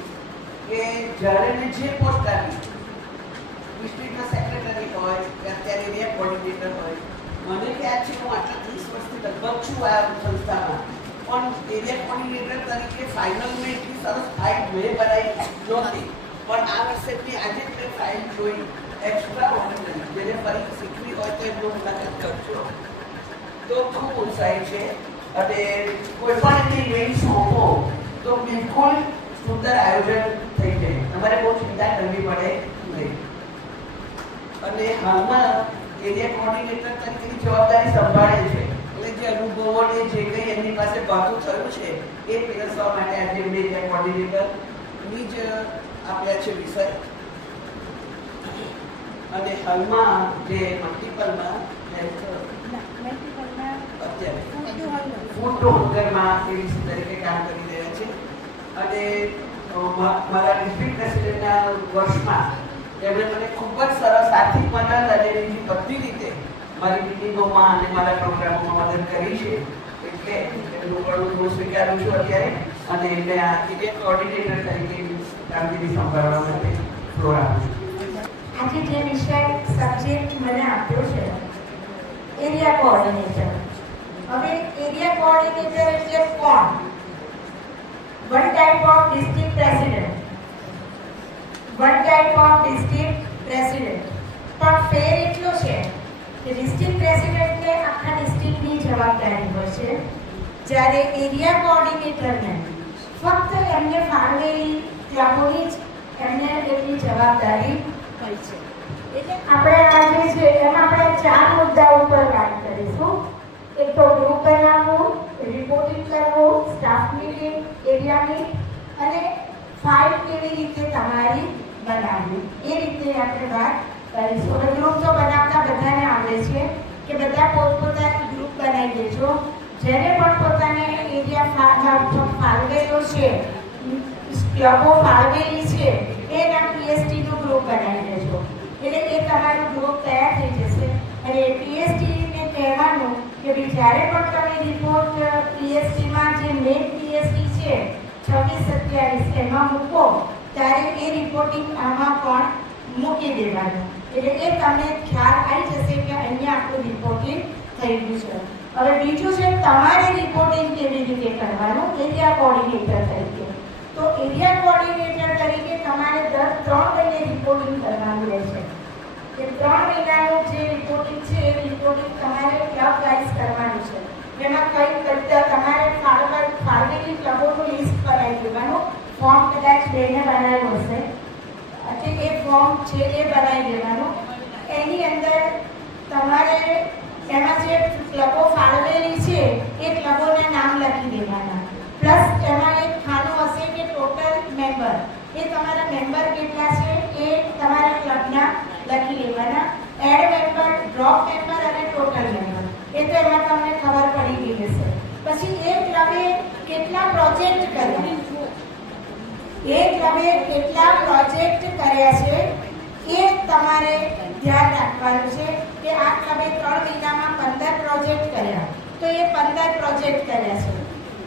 કે જ્યારે મેં જે પોસ્ટ આવી ડિસ્ટ્રિક્ટના સેક્રેટરી હોય કે અત્યારે એરિયા કોર્ડિનેટર હોય, મને યાદ છે હું આટલા 30 વર્ષથી લગભગ છું આ સંસ્થામાં, પણ એરિયા કોર્ડિનેટર તરીકે ફાઇનલ મેં એટલી સરસ ફાઇલ મેં બનાવી નહોતી. પણ આ વર્ષેથી આજે જ મેં ફાઇલ જોઈ એક્સ્ટ્રા ઓર્ડિનરી, જેને ફરી શીખવી હોય તો એમનો મુલાકાત કરજો. તો ખૂબ ઉત્સાહી છે અને કોઈ પણ એની ઇવેન્ટ સોંપો તો બિલકુલ સુંદર આયોજન થઈ જાય, તમારે બહુ ચિંતા કરવી પડે નહીં. અને હાલમાં એરિયા કોર્ડિનેટર તરીકેની જવાબદારી સંભાળે છે એટલે જે અનુભવોને જે કંઈ એમની પાસે પાકું થયું છે એ પીરસવા માટે આજે એમને એરિયા કોર્ડિનેટરની જ આપ્યા છે વિષય. અને હાલમાં જે મલ્ટિપલમાં અત્યારે ફૂડ ટુ હંગરમાં એવી તરીકે કામ કરી રહ્યા છે. અને મારા ડિસ્ટ્રિક્ટ પ્રેસિડેન્ટના વર્ષમાં એમણે મને ખૂબ જ સરસ આર્થિક મદદ અને બીજી બધી રીતે મારી મિટિંગોમાં અને મારા પ્રોગ્રામોમાં મદદ કરી છે. એટલે એમનું પણ હું સ્વીકારું છું અત્યારે અને એમને આ એરિયા કોર્ડિનેટર તરીકે કામગીરી સંભાળવા માટે ફ્લોર આપું છું. આજે જે વિષય સબ્જેક્ટ મને આપ્યો છે એરિયા કોઓર્ડિનેટર. હવે એરિયા કોઓર્ડિનેટર એટલે કોણ? One type of district president. પણ ફેર એટલો છે કે ડિસ્ટ્રિક્ટ પ્રેસિડેન્ટને આખા ડિસ્ટ્રિક્ટની જવાબદારી હોય છે, જ્યારે એરિયા કોઓર્ડિનેટરને ફક્ત એમને ફાળવેલી ક્લબોની જ એમને એટલી જવાબદારી હોય છે. એટલે આપણે આજે છે એમાં આપણે 4 મુદ્દા ઉપર વાત કરીશું. એક તો ગ્રુપ બનાવવું, રિપોર્ટિંગ કરવું, સ્ટાફ મીટિંગ, એરિયા મીટ અને ફાઇલ કેવી રીતે તમારી બનાવવી એ રીતે આપણે વાત કરીશું. હવે ગ્રુપ તો બનાવતા બધાને આવડે છે કે બધા પોતપોતાની ગ્રુપ બનાવી દેજો. જેને પણ પોતાને એરિયા ફાળવેલો છે, ક્લબો ફાળવેલી છે એના પીએસટીનું ગ્રુપ બનાવી દેજો. એટલે એ તમારું ગ્રુપ તૈયાર થઈ જશે. અને પીએસટીને કહેવાનું કે ભાઈ જ્યારે પણ તમે રિપોર્ટ પીએસટીમાં જે મેઇન પીએસટી છે 26-27 એમાં મૂકો ત્યારે એ રિપોર્ટિંગ આમાં પણ મૂકી દેવાનું. એટલે એ તમને ખ્યાલ આવી જશે કે અહીંયા આપણું રિપોર્ટિંગ થઈ ગયું છે. હવે બીજું છે તમારે રિપોર્ટિંગ કેવી રીતે કરવાનું એરિયા કોઓર્ડિનેટર તરીકે. તો એરિયા કોઓર્ડિનેટર તરીકે તમારે દર 3 મહિને રિપોર્ટિંગ કરવાનું રહેશે. એ 3 મહિનાનું જે રિપોર્ટિંગ છે એ રિપોર્ટિંગ તમારે ક્લબ વાઇઝ કરવાનું છે. એમાં કઈ કરતા તમારે ફાળવેલી ક્લબોનું લિસ્ટ બનાવી દેવાનું. ફોર્મ કદાચ બેને બનાવ્યું હશે એટલે એ ફોર્મ છે એ બનાવી દેવાનું. એની અંદર તમારે એમાં જે ક્લબો ફાળવેલી છે એ ક્લબોના નામ લખી દેવાના. પ્લસ એમાં એક ખાનું હશે કે ટોટલ મેમ્બર, એ તમારા મેમ્બર કેટલા છે એ તમારા ક્લબના લખી લેવાના. એડ મેમ્બર, ડ્રોપ મેમ્બર અને ટોટલ મેમ્બર, એ તો એમાં તમને ખબર પડી ગઈ હશે. પછી એ ક્લબે કેટલા પ્રોજેક્ટ કર્યા, એ ક્લબે કેટલા પ્રોજેક્ટ કર્યા છે એ તમારે ધ્યાન રાખવાનું છે કે આ ક્લબે 3 મહિનામાં 15 પ્રોજેક્ટ કર્યા તો એ 15 પ્રોજેક્ટ કર્યા છે.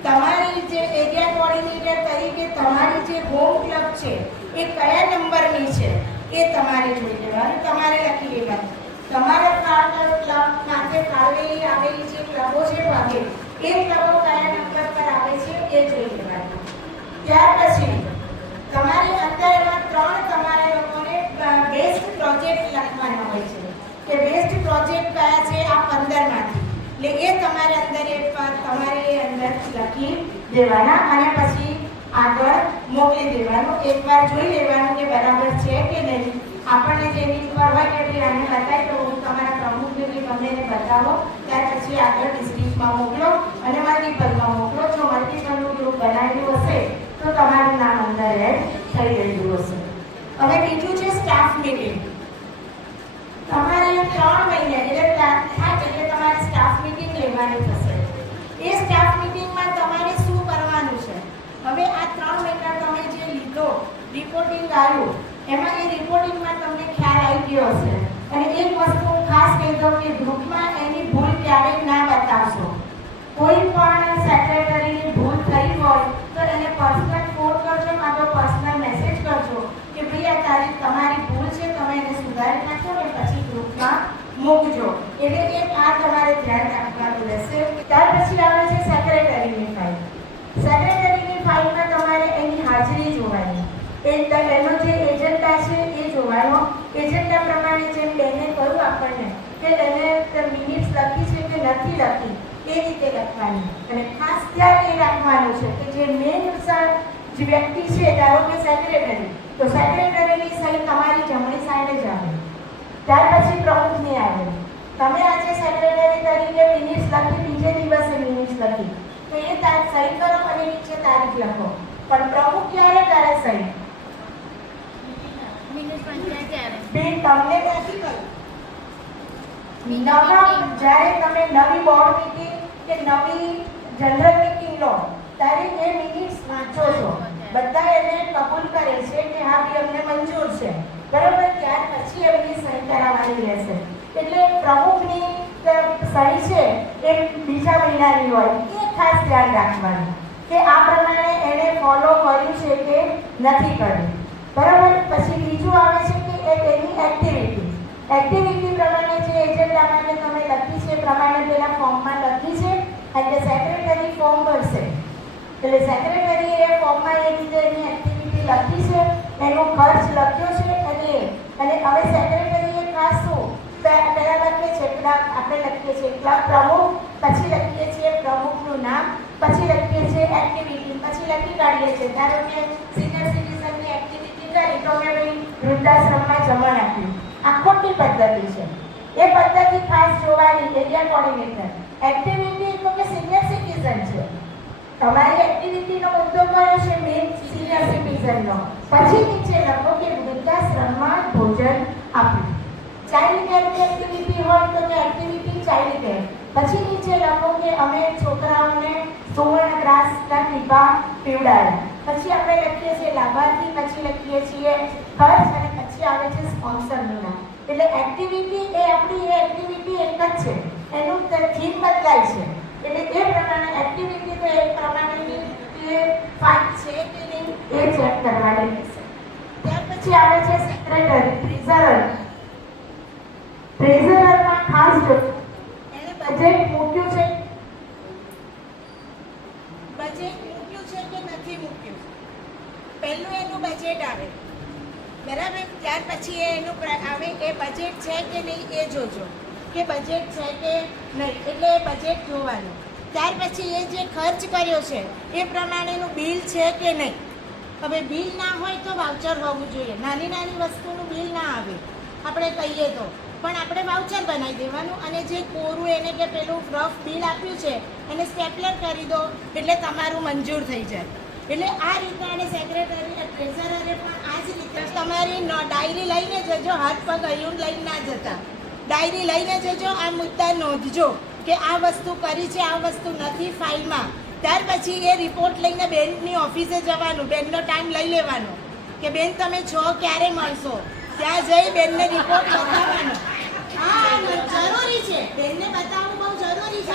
તમારી જે એરિયા કોઓર્ડિનેટર તરીકે તમારી જે હોમ ક્લબ છે એ કયા નંબરની છે એ તમારે જોઈ લેવાનું, તમારે લખી લેવાનું. તમારા ક્લબ માટે ફાળવેલી આવેલી જે ક્લબો છે ભાગે એ ક્લબો કયા નંબર પર આવે છે એ જોઈ લેવાનું. ત્યાર પછી તમારી અંદર એમાં 3 તમારે લોકોને બેસ્ટ પ્રોજેક્ટ લખવાના હોય છે કે બેસ્ટ પ્રોજેક્ટ કયા છે આ 15 માંથી, એટલે એ તમારે અંદર લખી દેવાના અને પછી આગળ મોકલી દેવાનું. એકવાર જોઈ લેવાનું કે બરાબર છે કે નહીં. આપણને જેની ખબર હોય કે ભાઈ આને બતાવી તો હું તમારા પ્રમુખને કે ગમે બતાવો, ત્યાર પછી આગળ ડિસ્ટ્રિક્ટમાં મોકલો અને મલ્ટીપલમાં મોકલો. જો મલ્ટીપલનું ગ્રુપ બનાવેલું હશે તો તમારું નામ અંદર એડ થઈ ગયેલું હશે. હવે બીજું છે સ્ટાફ મીટિંગ. તમારે 3 મહિને એટલે તમારે સ્ટાફ મીટિંગ લેવાની થશે. એ સ્ટાફ મીટિંગમાં તમારે શું કરવાનું છે? હવે આ 3 મહિના તમે જે લીધો રિપોર્ટિંગ આવ્યું એમાં એ રિપોર્ટિંગમાં તમને ખ્યાલ આવી ગયો હશે. અને એક વસ્તુ ખાસ કહી દઉં કે ગ્રુપમાં એની ભૂલ ક્યારેય ના બતાવશો. કોઈ પણ સેક્રેટરીની ભૂલ થઈ હોય તો એને પર્સનલ ફોન કરજો કાં તો પર્સનલ મેસેજ કરજો કે ભાઈ આ તમારી ભૂલ છે, તમે એને સુધારી નાખો ને પછી ગ્રુપમાં મૂકજો. એટલે એ આ તમારે ધ્યાન રાખવાનું રહેશે. ત્યાર પછી આવે છે સેક્રેટરીની ફાઇલ. સેક્રેટરીની ફાઇલમાં તમારે એની હાજરી જોવાની, એનો જે એજન્ડા છે એ જોવાનો. એજન્ડા પ્રમાણે જેમ બેને કહ્યું આપણને કે એને મિનિટ્સ લખી છે કે નથી લખી એ રીતે લખવાની. અને ખાસ ધ્યાન એ રાખવાનું છે કે જે મેઇન જે વ્યક્તિ છે, ધારો કે સેક્રેટરી, તો સેક્રેટરીની સહી તમારી જમણી સાઈડે જ આવે, ત્યાર પછી પ્રમુખની આવે. તમે આજે સેક્રેટરી તરીકે મિનિટ્સ લખી, બીજે દિવસે મિનિટ્સ લખી તો એ સહી કરો અને નીચે તારીખ લખો. પણ પ્રમુખ ક્યારે કરે સહી? તમને નથી કહ્યું. જ્યારે તમે નવી બોર્ડ મીટિંગ કે નવી જનરલ મીટિંગ લો ત્યારે એ મિનિટ્સ વાંચો છો, બધા એને કબૂલ કરે છે કે હા ભાઈ અમને મંજૂર છે, બરાબર. ત્યાર પછી એમની સહી કરાવવાની રહેશે. એટલે પ્રમુખની સહી છે એ બીજા મહિનાની હોય, એ ખાસ ધ્યાન રાખવાનું કે આ પ્રમાણે એને ફોલો કર્યું છે કે નથી કર્યું, બરાબર. પછી બીજું આવે છે કે એની એક્ટિવિટી પ્રમાણે જે એજન્ડામાં તમે લખી છે પ્રમાણે પેલા ફોર્મમાં લખી છે અને સેક્રેટરી ફોર્મ ભરશે. એટલે સેક્રેટરી એ ફોર્મમાં એ રીતે એની એક્ટિવિટી લખી છે, એનો ખર્ચ લખ્યો છે અને હવે સેક્રેટરીએ ખાસ શું પહેલા લખીએ છીએ આપણે લખીએ છીએ ક્લબ પ્રમુખ, પછી લખીએ છીએ પ્રમુખનું નામ, પછી લખીએ છીએ એક્ટિવિટી, પછી લખી કાઢીએ છીએ. ધારો કે સિનિયર સિટીઝનની એક્ટિવિટી કરી તો અમે ભાઈ વૃદ્ધાશ્રમમાં જમણ આપ્યું. આ ખોટી પદ્ધતિ છે. એ પદ્ધતિ ખાસ જોવાની. એરિયા કોઓર્ડિનેટર એક્ટિવિટી તો કે સિનિયર સિટીઝન છે, તમારી એક્ટિવિટીનો મુદ્દો કયો છે? મેઇન સિનિયર સિટીઝનનો. પછી નીચે લખો કે વૃદ્ધાશ્રમમાં ભોજન આપ્યું. ચાઇલ્ડ કેરની એક્ટિવિટી હોય તો કે એક્ટિવિટી ચાઇલ્ડ કેર. પછી નીચે લખો કે અમે છોકરાઓને સુવર્ણગ્રાસના ટીપા પીવડાવ્યા. પછી આપણે લખીએ છીએ લાભાર્થી, પછી લખીએ છીએ ખર્ચ અને પછી આવે છે સ્પોન્સરનું નામ. એટલે એક્ટિવિટી એ આપણી એક્ટિવિટી એક જ છે, એનું થીમ બદલાય છે. એટલે એ પ્રમાણે એક્ટિવિટી તો એક પ્રમાણેની ફાઇલ છે કે નહીં એ ચેક કરવાની રહેશે. ત્યાર પછી આવે છે સેક્રેટરી, ટ્રેઝરરમાં ખાસ જો એને બજેટ મૂક્યું છે કે નથી મૂક્યું. પહેલું એનું બજેટ આવે, બરાબર. ત્યાર પછી એનું આવે એ બજેટ છે કે નહીં એ જોજો કે બજેટ છે કે નહીં, એટલે એ બજેટ જોવાનું. ત્યાર પછી એ જે ખર્ચ કર્યો છે એ પ્રમાણેનું બિલ છે કે નહીં. હવે બિલ ના હોય તો વાઉચર હોવું જોઈએ. નાની નાની વસ્તુનું બિલ ના આવે આપણે કહીએ તો પણ આપણે વાઉચર બનાવી દેવાનું અને જે કોરું એને કે પેલું રફ બિલ આપ્યું છે એને સ્ટેપલર કરી દો એટલે તમારું મંજૂર થઈ જાય. એટલે આ રીતે અને સેક્રેટરી ટ્રેઝરરે પણ આ જ રીતે તમારી ડાયરી લઈને જજો, હાથ પગ હૈયું લઈને ના જતા. ડાયરી લઈને જજો, આ મુદ્દા નોંધજો કે આ વસ્તુ કરી છે, આ વસ્તુ નથી ફાઇલમાં. ત્યાર પછી એ રિપોર્ટ લઈને બેનની ઓફિસે જવાનું, બેનનો ટાઈમ લઈ લેવાનો કે બેન તમે છો ક્યારે મળશો, ત્યાં જઈ બેનને રિપોર્ટ બતાવવાનો. હા જરૂરી છે, બેનને બતાવવું બહુ જરૂરી છે.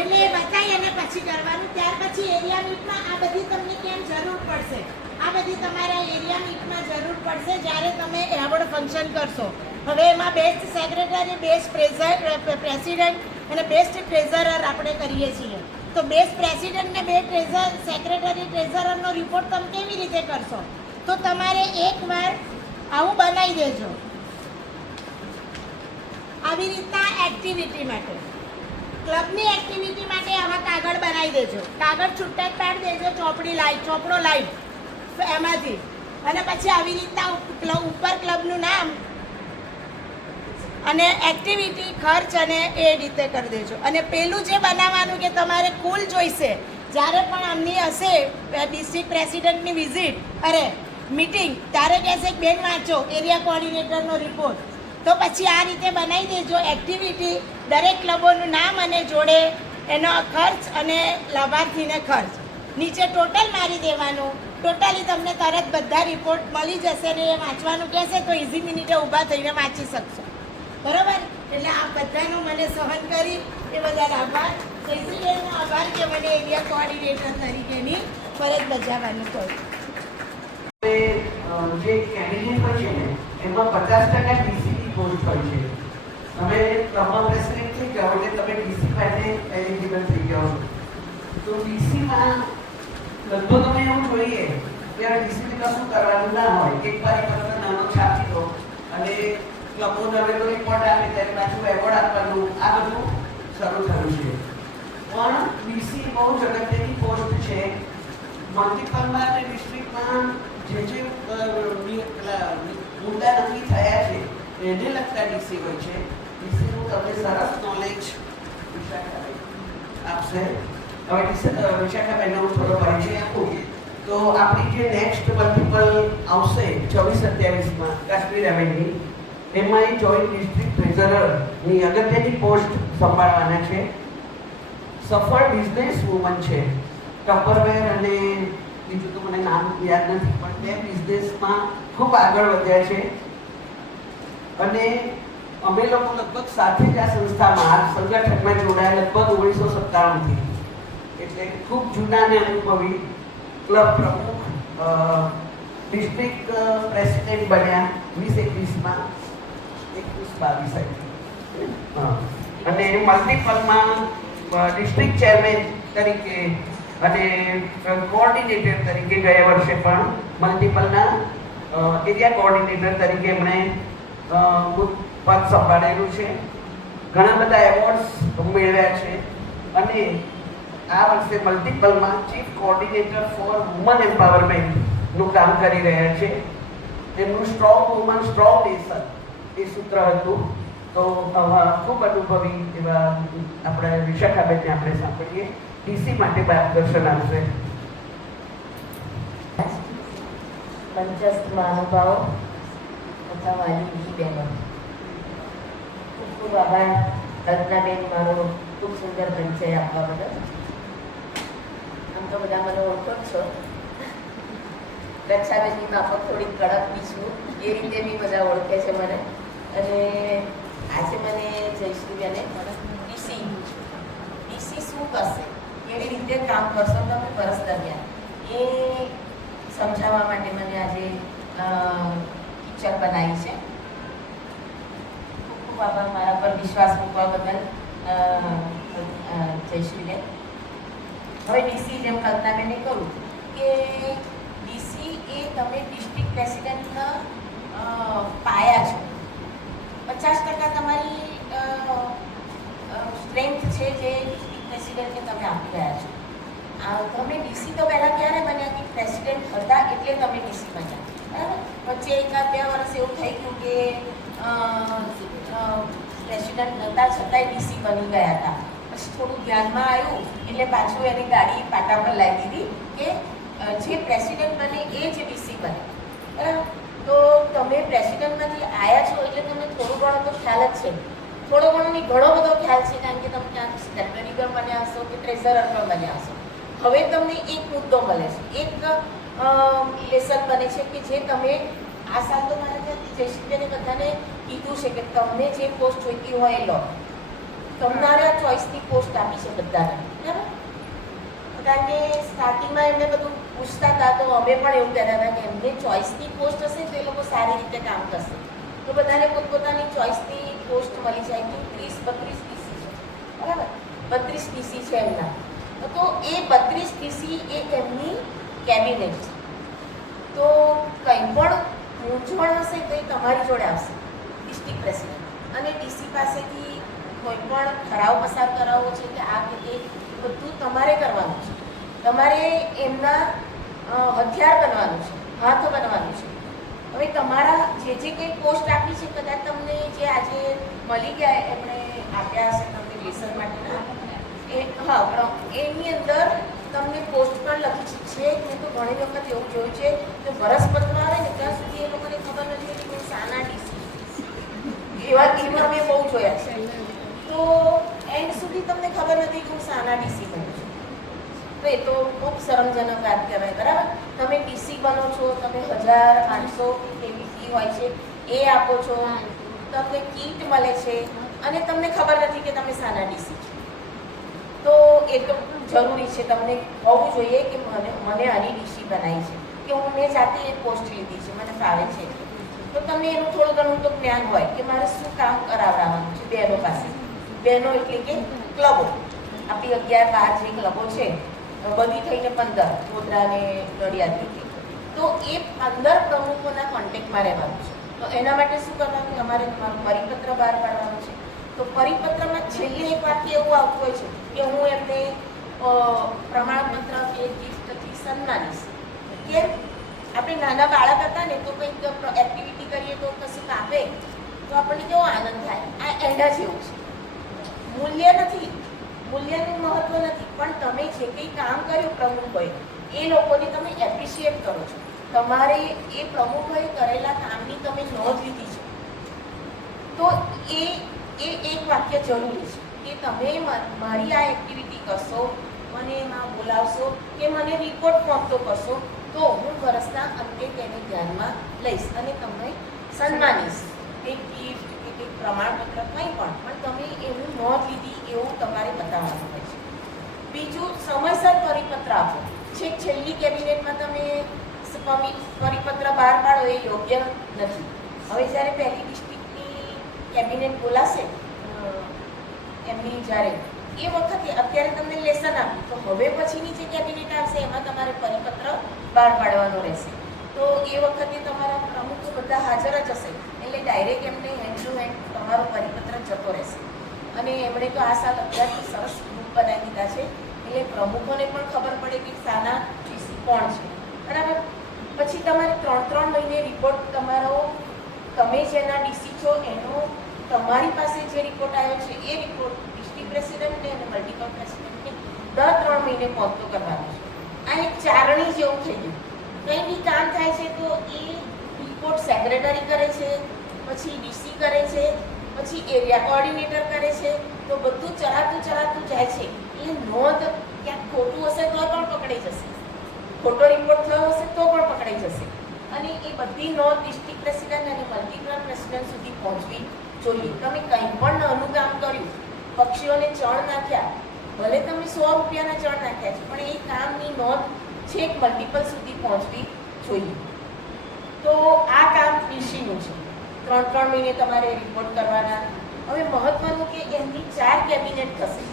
એટલે એ બતાવી અને પછી કરવાનું. ત્યાર પછી એરિયા મીટમાં આ બધી તમને કેમ જરૂર પડશે, આ બધી તમારા એરિયા મીટમાં જરૂર પડશે જ્યારે તમે એવોર્ડ ફંક્શન કરશો. હવે એમાં બેસ્ટ સેક્રેટરી, બેસ્ટ પ્રેસિડેન્ટ અને બેસ્ટ ટ્રેઝરર આપણે કરીએ છીએ. તો બેસ્ટ પ્રેસિડેન્ટ ને બેસ્ટ સેક્રેટરી ટ્રેઝરરનો રિપોર્ટ તમે કેવી રીતે કરશો? તો તમારે એકવાર આવું બનાવી દેજો, આવી રીતના એક્ટિવિટી માટે, ક્લબની એક્ટિવિટી માટે આવા કાગળ બનાવી દેજો. કાગળ છૂટા જ પાડી દેજો, ચોપડો લાઈટ એમાંથી. અને પછી આવી રીતના ઉપર ક્લબનું નામ અને એક્ટિવિટી, ખર્ચ અને એ રીતે કરી દેજો. અને પેલું જે બનાવવાનું કે તમારે કુલ જોઈશે જ્યારે પણ આમની હશે ડિસ્ટ્રિક્ટ પ્રેસિડેન્ટની વિઝિટ મીટિંગ, ત્યારે કહેશે કે બેન વાંચો એરિયા કોઓર્ડિનેટરનો રિપોર્ટ. તો પછી આ રીતે બનાવી દેજો એક્ટિવિટી, દરેક ક્લબોનું નામ અને જોડે એનો ખર્ચ અને લાભાર્થીને ખર્ચ. નીચે ટોટલ મારી દેવાનું. ટોટલી તમને તરત બધા રિપોર્ટ મળી જશે ને એ વાંચવાનું કહેશે તો ઇઝી મિનિટે ઊભા થઈને વાંચી શકશો. બરાબર? એટલે આ બધાનું મને સહન કરી એ બધાનો આભાર. જયશ્રીબેનનો આભાર કે મને એરિયા કોઓર્ડિનેટર તરીકેની ફરજ બજાવવાનું કહ્યું. જે કેન્ડિડેટ હોય છે ને એમાં 50% ડીસીની પોસ્ટ હોય છે. તમે ક્લબમાં પ્રેસિડેન્ટ થઈ જાઓ એટલે તમે ડીસી માટે એલિજિબલ થઈ જાઓ. તો ડીસીમાં લગભગ અમે એવું જોઈએ કે ડીસીને કશું કરવાનું ના હોય, એક પરિપત્ર નાનો છાપી દો અને ક્લબોનો નવેલો રિપોર્ટ આપે ત્યારે પાછું એવોર્ડ આપવાનું, આ બધું શરૂ થયું છે. પણ ડીસી બહુ જ અગત્યની પોસ્ટ છે. મ્યુનિસિપલમાં અને ડિસ્ટ્રિક્ટમાં જે મુદ્દા નક્કી થયા છે એને લગતા ડીસી હોય છે. ડીસીનું તમને સરસ નોલેજ આપશે. હવે વિશાખાબેનનો થોડો પરિચય આપું તો આપણી જે નેક્સ્ટ મલ્ટિપલ આવશે 24-27માં કાશ્મીર એવેન્યુ, એમાં એ જોઈન્ટ ડિસ્ટ્રિક્ટ ટ્રેઝરરની અગત્યની પોસ્ટ સંભાળવાના છે. સફળ બિઝનેસ વુમન છે. ટપરવેર અને બીજું તો મને નામ યાદ નથી, પણ તે બિઝનેસમાં ખૂબ આગળ વધ્યા છે. અને અમે લોકો લગભગ સાથે જ આ સંસ્થામાં, આ સંગઠનમાં જોડાયા લગભગ 1997થી, એટલે ખૂબ જૂના અને અનુભવી. ક્લબ પ્રમુખ, ડિસ્ટ્રિક્ટ પ્રેસિડેન્ટ બન્યા 2021માં, 21-22 અને મલ્ટિપલમાં ડિસ્ટ્રિક્ટ ચેરમેન તરીકે અને કોઓર્ડિનેટર તરીકે ગયા વર્ષે પણ મલ્ટિપલના એરિયા કોઓર્ડિનેટર તરીકે એમણે પદ સંભાળેલું છે. ઘણા બધા એવોર્ડ્સ મેળવ્યા છે અને આ વર્ષે મલ્ટિપલમાં ચીફ કોઓર્ડિનેટર ફોર વુમન એમ્પાવરમેન્ટનું કામ કરી રહ્યા છે. એમનું સ્ટ્રોંગ વુમન સ્ટ્રોંગ નેશન એ સૂત્ર હતું. તો ખૂબ અનુભવી એવા આપણે વિશાખાબેનને આપણે સાંભળીએ. ડીસી માટે માર્ગદર્શન આપશે. મંચસ્થ મહાનુભાવો તથા વાલી બહેનો, ખૂબ ખૂબ આભાર રત્નાબેન મારો ખૂબ સુંદર પરિચય આપવા બદલ. આમ તો બધા મને ઓળખો જ છો, રક્ષાબેનની માફક થોડી કડક બી છું, એ રીતે બી બધા ઓળખે છે મને. અને આજે મને જયશ્રીબેને ડીસી શું કરશે, કેવી રીતે કામ કરશો તમે વર્ષ દરમિયાન, એ સમજાવવા માટે મને આજે પિક્ચર બનાવી છે. ખૂબ ખૂબ આભાર મારા પર વિશ્વાસ મૂકવા બદલ જયશ્રીબેન. હવે ડીસી જેમ કલ્પનાબેને કહ્યું કે ડીસી એ તમે ડિસ્ટ્રિક્ટ પ્રેસિડેન્ટના પાયા છો. 50% તમારી સ્ટ્રેન્થ છે જે ડિસ્ટ્રિક્ટ પ્રેસિડેન્ટને તમે આપી રહ્યા છો. તમે ડીસી તો પહેલાં ક્યારે બન્યા કે પ્રેસિડેન્ટ હતા એટલે તમે ડીસી બન્યા? વચ્ચે 1-2 વર્ષ એવું થઈ ગયું કે પ્રેસિડન્ટ નહોતા છતાંય ડીસી બની ગયા હતા. પછી થોડું ધ્યાનમાં આવ્યું એટલે પાછું એની ગાડી પાટા પર લાગી દીધી કે જે પ્રેસિડન્ટ બને એ જ ડીસી બને. બરાબર? તો તમે પ્રેસિડન્ટમાંથી આવ્યા છો એટલે તમને થોડું ઘણો તો ખ્યાલ જ છે. થોડો ઘણો નહીં, ઘણો બધો ખ્યાલ છે, કારણ કે તમે ક્યાંક સેક્રેટરી પણ બન્યા હશો કે ટ્રેઝરર પણ બન્યા હશો. હવે તમને એક મુદ્દો મળે છે, એક લેસન બને છે કે જે તમે આ સાલ તો મારા ત્યાંથી જયશ્રીબેને બધાને કીધું છે કે તમને જે પોસ્ટ જોઈતી હોય એ લો. તમારા ચોઈસની પોસ્ટ આપી છે બધાને. બરાબર? કારણ કે સ્ટાર્ટિંગમાં એમને બધું પૂછતા હતા તો અમે પણ એવું કહેતા હતા કે એમને ચોઈસની પોસ્ટ હશે તો એ લોકો સારી રીતે કામ કરશે. તો બધાને પોતપોતાની ચોઈસની પોસ્ટ મળી જાય કે 30-32 ડીસી છે. બરાબર? 32 ડીસી છે એમના. તો એ 32 ડીસી એ એમની કેબિનેટ છે. તો કંઈ પણ મૂંઝવણ હશે તો એ તમારી જોડે આવશે, ડિસ્ટ્રિક્ટ પ્રેસિડન્ટ. અને ડીસી પાસેથી કોઈ પણ ઠરાવ પસાર કરાવવો છે કે આ કે તે બધું તમારે કરવાનું છે. તમારે એમના હથિયાર બનવાનું છે, હાથ બનવાનું છે. હવે તમારા જે કંઈ પોસ્ટ આપી છે, કદાચ તમને જે આજે મળી ગયા એમણે આપ્યા હશે તમને લેસન માટેના એની અંદર તમને પોસ્ટ પણ લખી છે. મેં તો ઘણી વખત એવું જોયું છે કે વરસપત્ર આવે ને ત્યાં સુધી એ લોકોને ખબર નથી કે હું સાના ડીસી એવા મેં બહુ જોયા છે. તો એન્ડ સુધી તમને ખબર નથી કે હું સાના ડીસી બનું છું. તો એ તો ખૂબ શરમજનક વાત કહેવાય. બરાબર? તમે ડીસી બનો છો, તમે 1000-800 એવી ફી હોય છે એ આપો છો, તમને કીટ મળે છે અને તમને ખબર નથી કે તમે સાના ડીસી છો. તો એ તો જરૂરી છે, તમને હોવું જોઈએ કે મને આની ડીસી બનાવી છે, કે હું મેં જાતે એ પોસ્ટ લીધી છે, મને ફાવે છે. તો તમને એનું થોડું ઘણું તો જ્ઞાન હોય કે મારે શું કામ કરાવવાનું છે બહેનો પાસે. બહેનો એટલે કે ક્લબો, આપણી 11-12 જે ક્લબો છે બધી થઈને 15 ગોધરા અને નડિયાદની. તો એ 15 પ્રમુખોના કોન્ટેક્ટમાં રહેવાનું છે. તો એના માટે શું કરવાનું? તમારે તમારું પરિપત્ર બહાર પાડવાનું છે. તો પરિપત્રમાં છેલ્લે એક વાક્ય એવું આવતું હોય છે કે હું એમને પ્રમાણપત્ર કે ગિફ્ટથી સન્માનીશ. કે આપણે નાના બાળક હતા ને તો કંઈક એક્ટિવિટી કરીએ તો કશું આપે તો આપણને કેવો આનંદ થાય. આ એંડા જેવું છે. મૂલ્ય નથી, મૂલ્યનું મહત્વ નથી, પણ તમે જે કંઈ કામ કર્યું પ્રમુખોએ એ લોકોને તમે એપ્રિશિએટ કરો છો. તમારે એ પ્રમુખોએ કરેલા કામની તમે નોંધ લીધી છે. તો એ એક વાક્ય જરૂરી છે કે તમે મારી આ એક્ટિવિટી કરશો, મને એમાં બોલાવશો કે મને રિપોર્ટ ફોર્મ તો કરશો, તો હું વર્ષના અંતે તેને ધ્યાનમાં લઈશ અને તમને સન્માનીશ. કંઈક ગિફ્ટ કે કંઈક પ્રમાણપત્ર કંઈ પણ તમે એનું નોંધ લીધી એવું તમારે બતાવવાનું હોય છે. બીજું, સમયસર પરિપત્ર આપો. છેલ્લી કેબિનેટમાં તમે પરિપત્ર બહાર પાડો એ યોગ્ય નથી. હવે જ્યારે પહેલી ડિસ્ટ્રિક્ટની કેબિનેટ બોલાશે એમની જ્યારે એ વખતે અત્યારે તમને લેસન આપ્યું, તો હવે પછીની જે કેબિનેટ આવશે એમાં તમારે પરિપત્ર બહાર પાડવાનો રહેશે. તો એ વખતે તમારા પ્રમુખો બધા હાજર જ હશે એટલે ડાયરેક્ટ એમને હેન્ડ ટુ હેન્ડ તમારો પરિપત્ર જતો રહેશે. અને એમણે તો આ સાલ અત્યારથી સરસ ગ્રુપ બનાવી દીધા છે એટલે પ્રમુખોને પણ ખબર પડે કે સાના ડીસી કોણ છે. બરાબર? પછી તમારે 3-3 મહિને રિપોર્ટ તમારો, તમે જેના ડીસી છો એનો તમારી પાસે જે રિપોર્ટ આવ્યો છે એ રિપોર્ટ ડિસ્ટ્રિક્ટ પ્રેસિડેન્ટને અને મલ્ટિપલ પ્રેસિડેન્ટને દર 3 મહિને પહોંચતો કરવાનો છે. આ એક ચારણી જેવું થઈ ગયું. કંઈ બી કામ થાય છે તો એ રિપોર્ટ સેક્રેટરી કરે છે, પછી ડીસી કરે છે, પછી એરિયા કોઓર્ડિનેટર કરે છે. તો બધું ચલાતું જાય છે. એટલે નોંધ ક્યાંક ખોટું હશે તો પણ પકડાઈ જશે, ખોટો રિપોર્ટ થયો હશે તો પણ પકડાઈ જશે. અને એ બધી નોંધ ડિસ્ટ્રિક્ટ પ્રેસિડેન્ટ અને મલ્ટિપલ પ્રેસિડેન્ટ સુધી પહોંચવી જોઈએ. તમે કંઈ પણ નાનું કામ કર્યું, પક્ષીઓને ચણ નાખ્યા, ભલે તમે 100 રૂપિયાના ચણ નાખ્યા છે, પણ એ કામની નોંધ છેક મલ્ટિપલ સુધી પહોંચવી જોઈએ. તો આ કામ ડીસીનું છે. 3-3 મહિને તમારે રિપોર્ટ કરવાના. હવે મહત્વનું કે એમની 4 કેબિનેટ થશે.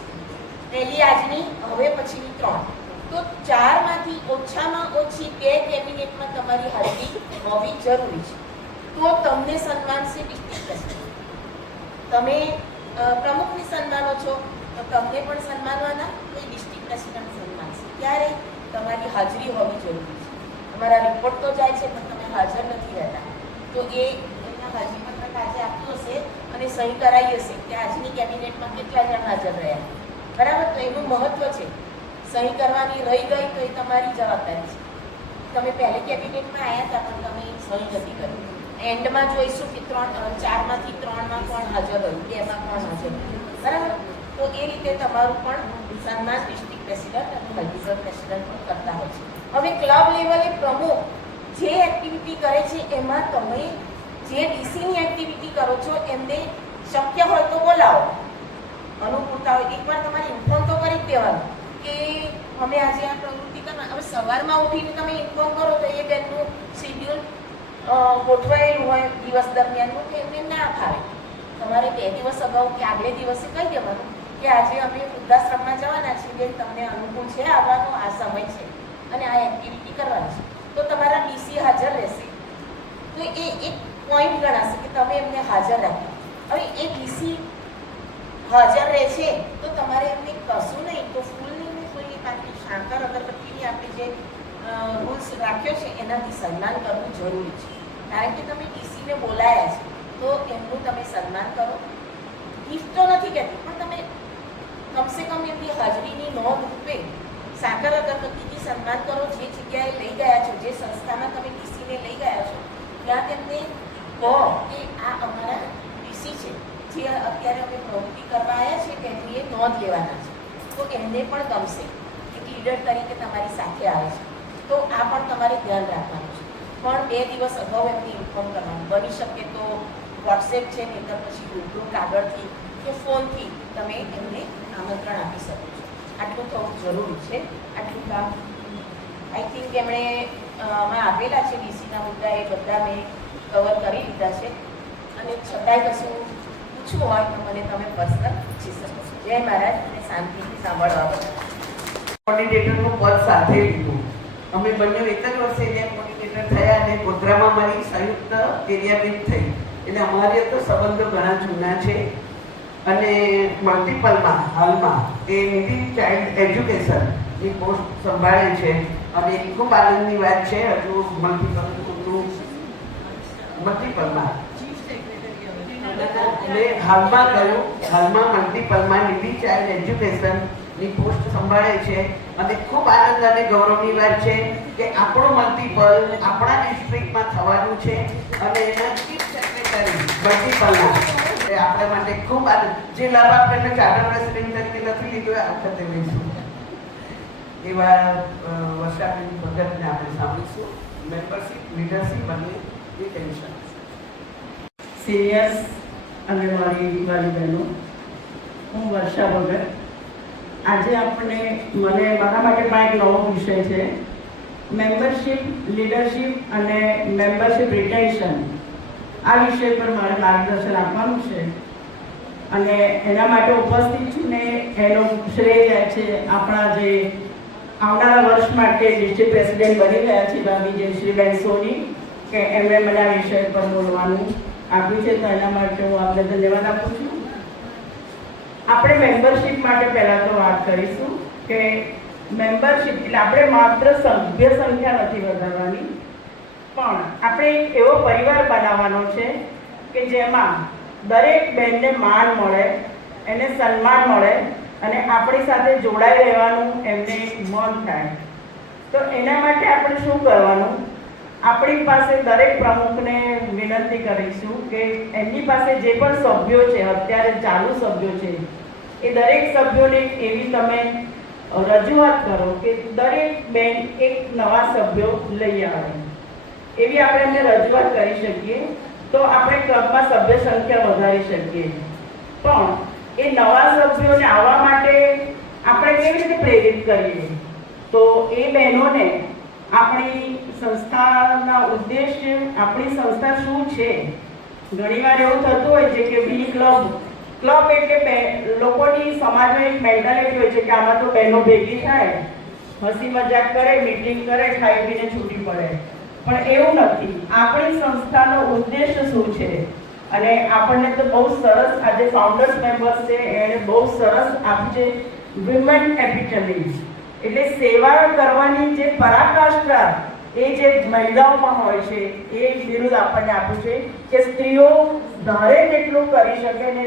પહેલી આજની, હવે પછીની 3. તો 4માંથી ઓછામાં ઓછી 2 કેબિનેટમાં તમારી હાજરી હોવી જરૂરી છે. તો તમને સન્માનશે ડિસ્ટ્રિક્ટ પ્રેસિડેન્ટ. તમે પ્રમુખને સન્માનો છો તો તમને પણ સન્માનવાના, તો એ ડિસ્ટ્રિક્ટ પ્રેસિડેન્ટ સન્માનશે. ત્યારે તમારી હાજરી હોવી જરૂરી છે. તમારા રિપોર્ટ તો જાય છે પણ તમે હાજર નથી રહેતા. તો એ એમના હાજરીપત્રક આજે આપ્યું હશે અને સહી કરાવી હશે કે આજની કેબિનેટમાં કેટલા જણ હાજર રહ્યા. બરાબર? તો એનું મહત્વ છે. સહી કરવાની રહી ગઈ તો એ તમારી જવાબદારી છે. તમે પહેલી કેબિનેટમાં આવ્યા હતા પણ તમે સહી નથી કરી. એન્ડમાં જોઈશું કે 4માંથી 3માં કોણ હાજર રહ્યું, 2માં કોણ હાજર રહ્યું. બરાબર? તો એ રીતે તમારું પણ સન્માન ડિસ્ટ્રિક્ટ પ્રેસિડેન્ટ અને મલ્ટીપલ પ્રેસિડેન્ટ પણ કરતા હોય છે. હવે ક્લબ લેવલે પ્રમુખ જે એક્ટિવિટી કરે છે એમાં તમે જે ડીસીની એક્ટિવિટી કરો છો એમને શક્ય હોય તો બોલાવો. અનુકૂળતા હોય એકવાર તમારે ઇન્ફોર્મ તો કરી જ દેવાનું કે અમે આજે આ પ્રવૃત્તિ કરવા. હવે સવારમાં ઉઠીને તમે ઇન્ફોર્મ કરો તો એ બેનનું શેડ્યુલ ગોઠવાયેલું હોય દિવસ દરમિયાનનું કે એમને ના ફાવે. તમારે 2 દિવસ અગાઉ કે આગલે દિવસે કહી દેવાનું કે આજે અમે વૃદ્ધાશ્રમમાં જવાના છીએ બેન, તમને અનુકૂળ છે આવવાનો, આ સમય છે અને આ એક્ટિવિટી કરવાની છે. તો તમારા ડીસી હાજર રહેશે તો એ એક પોઈન્ટ ગણાશે કે તમે એમને હાજર રાખ્યા. હવે એ ડીસી હાજર રહે છે તો તમારે એમને કશું નહીં તો ફૂલની કોઈ પાછી સાકર અગરબત્તીની આપણે જે રૂલ્સ રાખ્યો છે એનાથી સન્માન કરવું જરૂરી છે. કારણ કે તમે ડીસીને બોલાયા છે તો એમનું તમે સન્માન કરો. ગિફ્ટ તો નથી કહેતી પણ તમે કમસે કમ એમની હાજરીની નોંધ રૂપે સાકર અગરબત્તીથી સન્માન કરો. જે જગ્યાએ લઈ ગયા છો, જે સંસ્થામાં તમે ડીસીને લઈ ગયા છો ત્યાં તેમને કહો કે આ અમારા ડીસી છે, જે અત્યારે અમે પ્રવૃત્તિ કરવા આવ્યા છીએ તેમની એ નોંધ લેવાના છે. તો એમને પણ ગમશે એક લીડર તરીકે તમારી સાથે આવે છે. તો આ પણ તમારે ધ્યાન રાખવાનું છે. પણ 2 દિવસ અગાઉ એમને ઇન્ફોર્મ કરવાનું. બની શકે તો વોટ્સએપ છે, નહીંતર પછી રૂબરૂ કાગળથી કે ફોનથી તમે એમને આમંત્રણ આપી શકો છો. આટલું થવું જરૂરી છે. આટલું કામ આઈ થિંક એમણે આમાં આપેલા છે ડીસીના મુદ્દા, એ બધા મેં કવર કરી લીધા છે. અને છતાંય કશું પૂછવું હોય તો મને તમે પર્સનલ પૂછી શકો છો. જય મહારાજ અને શાંતિથી સાંભળવા બધા. કોર્ડિનેટરનું પદ સાથે લીધું. અમે બંને એક જ વર્ષે એરિયા કોર્ડિનેટર થયા અને ગોધરામાં મારી સંયુક્ત એરિયા બેન થઈ. એટલે અમારી તો સંબંધો ઘણા જૂના છે. અને મલ્ટીપલમાં હાલમાં એ નિધિ ચાઇલ્ડ એજ્યુકેશનની પોસ્ટ સંભાળે છે. અને એ ખૂબ આનંદની વાત છે. હજુ મલ્ટીપલમાં એટલે હાલમાં મલ્ટીપલમાં નિધિ ચાઇલ્ડ એજ્યુકેશનની પોસ્ટ સંભાળે છે. અને ખૂબ આનંદ અને ગૌરવની વાત છે કે આપણું મલ્ટીપલ આપણા ડિસ્ટ્રિક્ટમાં થવાનું છે અને એના ચીફ સેક્રેટરી મલ્ટીપલના આપણા માટે ખૂબ આનંદ. જે લાભ આપણે ચાર્ટર પ્રેસિડેન્ટ તરીકે નથી લીધો આ વખતે લઈશું. એવા વર્ષાબેન ભગતને આપણે સાંભળીશું. મેમ્બરશીપ, લીડરશીપ અને રિટેન્શન. સિનિયર્સ અને મારી બહેનો, હું વર્ષા ભગત. આજે આપણે મારા માટે પણ એક નવો વિષય છે. મેમ્બરશીપ, લીડરશીપ અને મેમ્બરશીપ રિટેન્શન. આ વિષય પર મારે માર્ગદર્શન આપવાનું છે અને એના માટે ઉપસ્થિત છું ને એનો શ્રેય જાય છે આપણા જે આવનારા વર્ષ માટે ડિસ્ટ્રિક્ટ પ્રેસિડેન્ટ બની રહ્યા છે ભાભી જયશ્રીબેન સોની, કે એમણે મને આ વિષય પર બોલવાનું આપ્યું છે. તો એના માટે હું આપને ધન્યવાદ આપું છું. આપણે મેમ્બરશીપ માટે પહેલાં તો વાત કરીશું કે મેમ્બરશીપ એટલે આપણે માત્ર સભ્ય સંખ્યા નથી વધારવાની, પણ આપણે એક એવો પરિવાર બનાવવાનો છે કે જેમાં દરેક બહેનને માન મળે, એને સન્માન મળે અને આપણી સાથે જોડાઈ રહેવાનું એમને મન થાય. તો એના માટે આપણે શું કરવાનું? આપણી પાસે દરેક પ્રમુખને વિનંતી કરીશું કે એમની પાસે જે પણ સભ્યો છે, અત્યારે ચાલુ સભ્યો છે, એ દરેક સભ્યોને એવી તમે રજૂઆત કરો કે દરેક બેન એક નવા સભ્યો લઈ આવે. એવી આપણે એમને રજૂઆત કરી શકીએ તો આપણે ક્લબમાં સભ્ય સંખ્યા વધારી શકીએ. પણ એ નવા સભ્યોને આવવા માટે આપણે કેવી રીતે પ્રેરિત કરીએ? તો એ બહેનોને આપણી સંસ્થાના ઉદ્દેશ્ય, આપણી સંસ્થા શું છે? ઘણીવાર એવું થતું હોય છે કે બી ક્લબ એટલે લોકોની સમાજમાં એક મેન્ટાલિટી હોય છે કે આમાં તો બહેનો ભેગી થાય, હસી મજાક કરે, મીટિંગ કરે, ખાઈ પીને છૂટી પડે. પણ એવું નથી. આપણી સંસ્થાનો ઉદ્દેશ્ય શું છે? અને આપણને તો બહુ સરસ આજે ફાઉન્ડર્સ મેમ્બર્સ છે એણે બહુ સરસ આપ્યું છે વિમેન એપિટલી, એટલે સેવા કરવાની જે પરાકાષ્ઠા એ જે મહિલાઓમાં હોય છે એ બિરુદ આપણને આપ્યું છે કે સ્ત્રીઓ ધારે તેટલું કરી શકે ને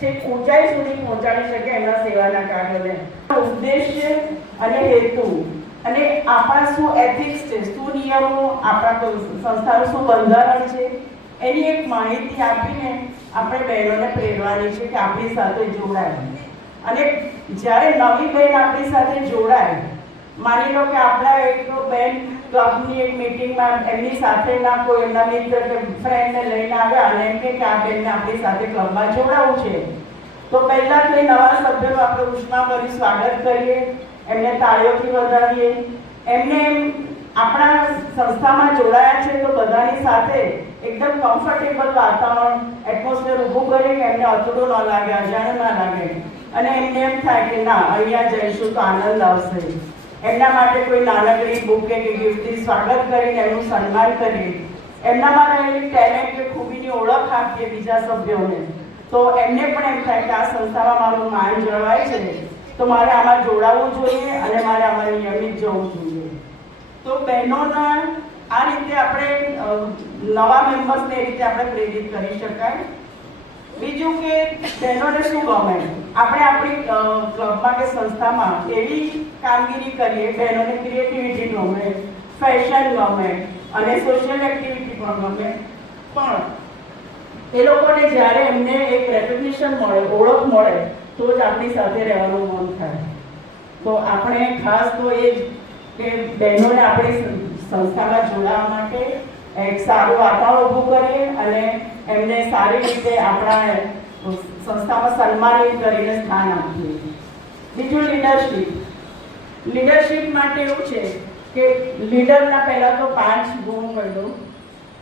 છેક ઊંચાઈ સુધી પહોંચાડી શકે એમના સેવાના કાર્યોને. ઉદ્દેશ્ય અને હેતુ અને આપણા શું એથિક્સ છે, શું નિયમો, આપણા સંસ્થાનું શું બંધારણ છે, એની એક માહિતી આપીને આપણે બહેનોને પ્રેરવાની છે કે આપણી સાથે જોડાય. અને જ્યારે નવી બહેન આપણી સાથે જોડાય, માની લો કે આપણા એક બેન ક્લબની એક મીટિંગમાં એમની સાથેના કોઈ એમના મિત્ર કે ફ્રેન્ડને લઈને આવ્યા અને એમ કે આ બેનને આપણી સાથે ક્લબમાં જોડાવવું છે, તો પહેલાં તો એ નવા સભ્યોનું આપણે ઉષ્માભર્યું સ્વાગત કરીએ, એમને તાળીઓથી વધાવીએ, એમને આપણા સંસ્થામાં જોડાયા છે તો બધાની સાથે એકદમ કમ્ફર્ટેબલ વાતાવરણ એટમોસ્ફિયર ઊભું કરીએ કે એમને અતડું ન લાગે, અજાણ્યું ના લાગે અને એમને એમ થાય કે ના અહીંયા જઈશું તો આનંદ આવશે. એમના માટે કોઈ નાનકડી બુકે કે ગિફ્ટથી સ્વાગત કરીને એમનું સન્માન કરીએ, એમનામાં રહેલી ટેલેન્ટ કે ખૂબીની ઓળખ આપીએ બીજા સભ્યોને, તો એમને પણ એમ થાય કે આ સંસ્થામાં મારું માન જળવાય છે તો મારે આમાં જોડાવવું જોઈએ અને મારે આમાં નિયમિત જવું જોઈએ. તો બહેનોના આ રીતે આપણે નવા મેમ્બર્સને એ રીતે આપણે પ્રેરિત કરી શકાય. બીજું કે બહેનોને શું ગમે, આપણે આપણી ક્લબમાં કે સંસ્થામાં એવી કામગીરી કરીએ, બહેનોને ક્રિએટિવિટી ગમે, ફેશન ગમે અને સોશિયલ એક્ટિવિટી પણ ગમે, પણ એ લોકોને જ્યારે એમને એક રેકોગ્નિશન મળે, ઓળખ મળે તો જ આપણી સાથે રહેવાનું મન થાય. તો આપણે ખાસ તો એ જ કે બહેનોને આપણી સંસ્થામાં જોડાવા માટે એક સારું વાતાવરણ ઊભું કરીએ અને એમને સારી રીતે આપણા સંસ્થામાં સન્માનિત કરીને સ્થાન આપીએ. બીજું લીડરશીપ માટે એવું છે કે લીડરના પહેલાં તો 5 ગુણ કહીશું.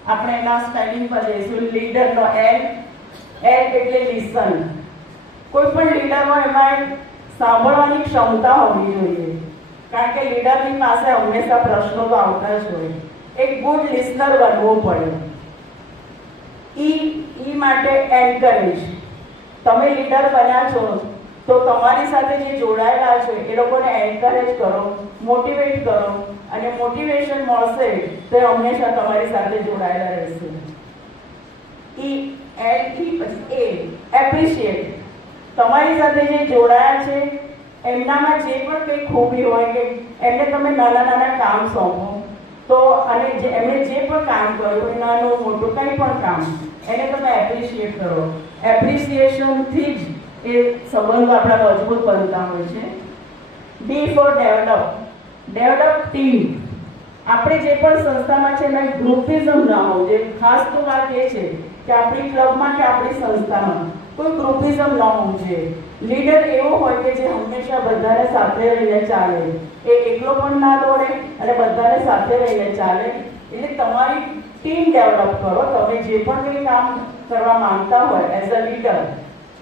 આપણે એના સ્પેલિંગ પર જઈશું. લીડરનો L એટલે લિસન. કોઈ પણ લીડર હોય એમાં સાંભળવાની ક્ષમતા હોવી જોઈએ, કારણ કે લીડરની પાસે હંમેશા પ્રશ્નો તો આવતા જ હોય. એક ગુડ લિસનર બનવું પડે. ઈ માટે એન્કરેજ. તમે લીડર બન્યા છો તો તમારી સાથે જે જોડાયેલા છે એ લોકોને એન્કરેજ કરો, મોટિવેટ કરો અને મોટિવેશન મળશે તો હંમેશા તમારી સાથે જોડાયેલા રહેશે. એપ્રિશિએટ. તમારી સાથે જે જોડાયા છે એમનામાં જે પણ કંઈ ખૂબી હોય કે એમને તમે નાના નાના કામ સોંપો તો અને એમણે જે પણ કામ કર્યું હોય, નાનું મોટું કંઈ પણ કામ, એને તમે એપ્રિશિએટ કરો. એપ્રિસિએશનથી જ એ સંબંધો આપણા મજબૂત બનતા હોય છે. D for develop team. આપણે જે પણ સંસ્થામાં છે એમાં ગ્રુપિઝમ ના હોવું જોઈએ. ખાસ તો વાત એ છે કે આપણી ક્લબમાં કે આપણી સંસ્થામાં કોઈ ગ્રુપિઝમ ન હોવું જોઈએ. લીડર એવો હોય કે જે હંમેશા બધાને સાથે રહીને ચાલે, એ એકલો પણ ના દોડે અને બધાને સાથે રહીને ચાલે. એટલે તમારી ટીમ ડેવલપ કરો. તમે જે પણ કંઈ કામ કરવા માંગતા હોય એઝ અ લીડર,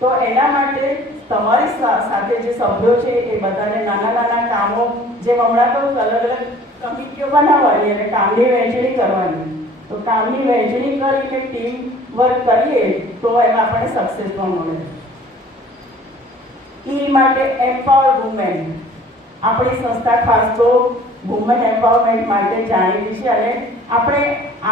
તો એના માટે તમારી સાથે જે સભ્યો છે એ બધાને નાના નાના કામો, જેમ હમણાં તો અલગ અલગ કમિટીઓ બનાવવાની અને કામની વહેંચણી કરવાની. તો કામની વહેંચણી કરીને ટીમ વર્ક કરીએ તો એમાં આપણને સક્સેસ પણ મળે. ઈ માટે એમ્પાવર વુમેન. આપણી સંસ્થા ખાસ તો વુમેન એમ્પાવરમેન્ટ માટે જાણીતી છે અને આપણે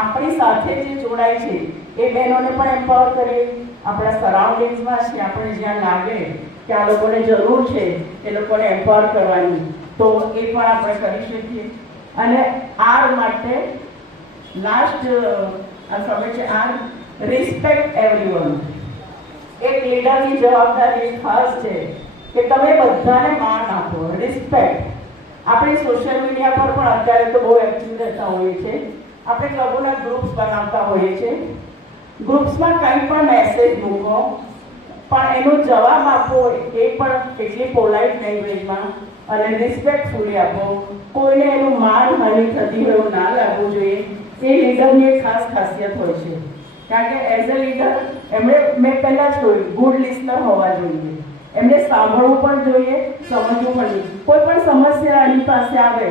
આપણી સાથે જે જોડાય છે એ બહેનોને પણ એમ્પાવર કરીએ. આપણા સરાઉન્ડિંગ્સમાં છે, આપણે જ્યાં લાગે કે આ લોકોને જરૂર છે એ લોકોને એમ્પાવર કરવાની, તો એ પણ આપણે કરી શકીએ. અને આર માટે લાસ્ટ આલ્ફાબેટ છે આર, રિસ્પેક્ટ એવરીવન. એક લીડરની જવાબદારી ખાસ છે કે તમે બધાને માન આપો, રિસ્પેક્ટ. આપણે સોશિયલ મીડિયા પર પણ અત્યારે તો બહુ એક્ટિવ રહેતા હોઈએ છીએ. આપણે ક્લબોના ગ્રુપ્સ બનાવતા હોઈએ છીએ. ગ્રુપ્સમાં કંઈ પણ મેસેજ મૂકો પણ એનો જવાબ આપો એ પણ એટલી પોલાઇટ લેંગ્વેજમાં અને રિસ્પેક્ટફુલી આપો. કોઈને એનું માનહાનિ થતી હોય એવું ના લાગવું જોઈએ. એ લીડરની એક ખાસ ખાસિયત હોય છે, કારણ કે એઝ અ લીડર મેં પહેલાં જ કહ્યું ગુડ લિસનર હોવા જોઈએ. એમને સાંભળવું પણ જોઈએ, સમજવું પણ જોઈએ. કોઈ પણ સમસ્યા એની પાસે આવે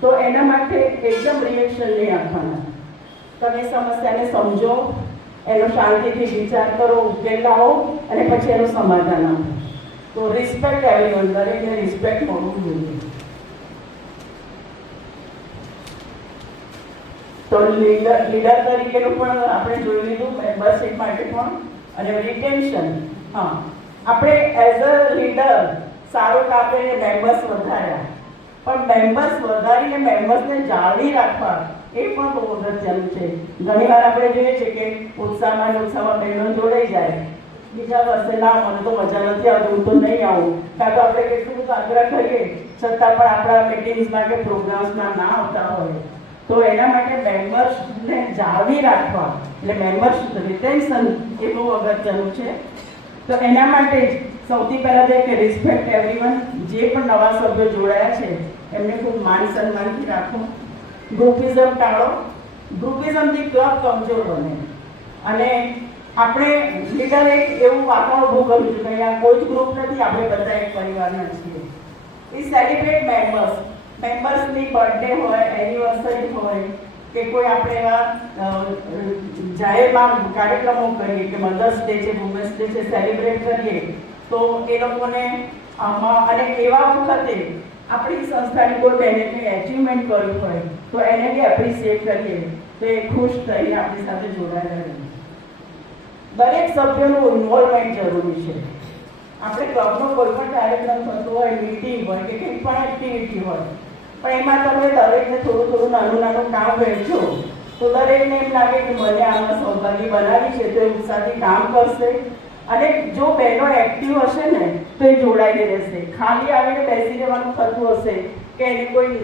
તો એના માટે એકદમ રિએક્શન નહીં આપવાના. તમે સમસ્યાને સમજો, એનો શાંતિથી વિચાર કરો, ઉકેલ લાવો અને પછી એનું સમાધાન આપો. તો રિસ્પેક્ટ એવરીવન, દરેકને રિસ્પેક્ટ મળવું જોઈએ. તો લીડર તરીકેનું પણ આપણે જોઈ લીધું, મેમ્બરશિપ માટે પણ. અને રિટેન્શન, હા, આપણે એઝ અ લીડર સારું કામ કરીને મેમ્બર્સ વધાર્યા, પણ મેમ્બર્સ વધારીને મેમ્બર્સને જાળવી રાખવા એ પણ બહુ અગત્યનું છે. ઘણીવાર આપણે જોઈએ છે કે ઉત્સાહમાં બહેનો જોડાઈ જાય, બીજા વર્ષે ના મને તો મજા નથી આવતી, હું તો નહીં આવું, કાં તો આપણે કેટલું બધું આગ્રહ કરીએ છતાં પણ આપણા મિટિંગ્સમાં કે પ્રોગ્રામ્સમાં ના આવતા હોય. તો એના માટે મેમ્બર્સને જાળવી રાખવા, એટલે મેમ્બર્સ રિટેન્શન એ બહુ અગત્યનું છે. તો એના માટે જ સૌથી પહેલાં તો કે રિસ્પેક્ટ એવરીવન, જે પણ નવા સભ્યો જોડાયા છે એમને ખૂબ માન સન્માનથી રાખો. ગ્રુપિઝમ ટાળો, ગ્રુપિઝમથી ક્લબ કમજોર બને. અને આપણે લીડર એક એવું વાતાવરણ ઊભું કરવું જોઈએ કે અહીંયા કોઈ જ ગ્રુપ નથી, આપણે બધા એક પરિવારના છીએ. વી સેલિબ્રેટ મેમ્બર્સની બર્થડે હોય, એનિવર્સરી હોય કે કોઈ આપણે એવા જાહેરમાં કાર્યક્રમો કરીએ કે મધર્સ ડે છે, વુમેન્સ ડે છે, સેલિબ્રેટ કરીએ તો એ લોકોને અને એવા વખતે આપણી સંસ્થાની કોઈ બહેને કંઈ એચિવમેન્ટ કર્યું હોય તો એને બી એપ્રિશિએટ કરીએ તો એ ખુશ થઈને આપણી સાથે જોડાયેલા રહે. દરેક સભ્યોનું ઇન્વોલ્વમેન્ટ જરૂરી છે. આપણે ક્લબનો કોઈ પણ કાર્યક્રમ થતો હોય, મીટિંગ હોય કે કંઈ પણ એક્ટિવિટી હોય, પણ એમાં તમે દરેકને થોડું નાનું કામ વહેંચો તો દરેકને એમ લાગે કે મને આમાં સહભાગી બનાવી છે તો એ ઉત્સાહથી કામ કરશે. અને જો બહેનો એક્ટિવ હશે ને તો એ જોડાઈને રહેશે. ખાલી આવીને બેસી રહેવાનું થતું હશે કે એને કોઈ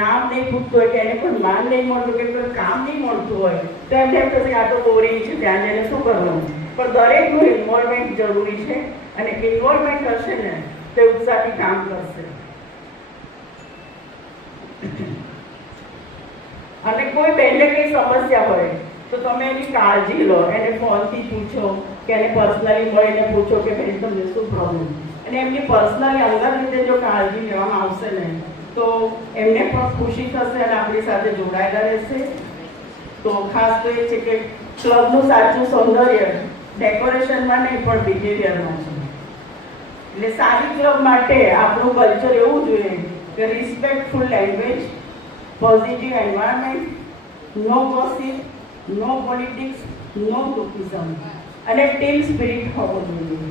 નામ નહીં પૂછતું હોય કે એને કોઈ માન નહીં મળતું કે કોઈ કામ નહીં મળતું હોય તો એમને એમ થશે આ તો બોરિંગ છે, ત્યાં જઈને શું કરવાનું. પણ દરેકનું ઇન્વોલ્વમેન્ટ જરૂરી છે અને ઇન્વોલ્વમેન્ટ હશે ને તો ઉત્સાહથી કામ કરશે. અને કોઈ બહેનને કંઈ સમસ્યા હોય તો તમે એની કાળજી લો, એને ફોનથી પૂછો કે એને પર્સનલી મળીને પૂછો કે ભાઈ તમને શું પ્રોબ્લેમ. અને એમની પર્સનલી અંદર રીતે જો કાળજી લેવામાં આવશે ને તો એમને પણ ખુશી થશે અને આપણી સાથે જોડાયેલા રહેશે. તો ખાસ તો એ છે કે ક્લબનું સાચું સૌંદર્ય ડેકોરેશનમાં નહીં પણ બિહેવિયરમાં છે. એટલે સારી ક્લબ માટે આપણું કલ્ચર એવું જોઈએ કે રિસ્પેક્ટફુલ લેંગ્વેજ, પોઝિટિવ એન્વાયરમેન્ટ, નો ગોસિપ, નો પોલિટિક્સ, નો ગ્રુપિઝમ અને ટીમ સ્પિરિટ હોવું જોઈએ.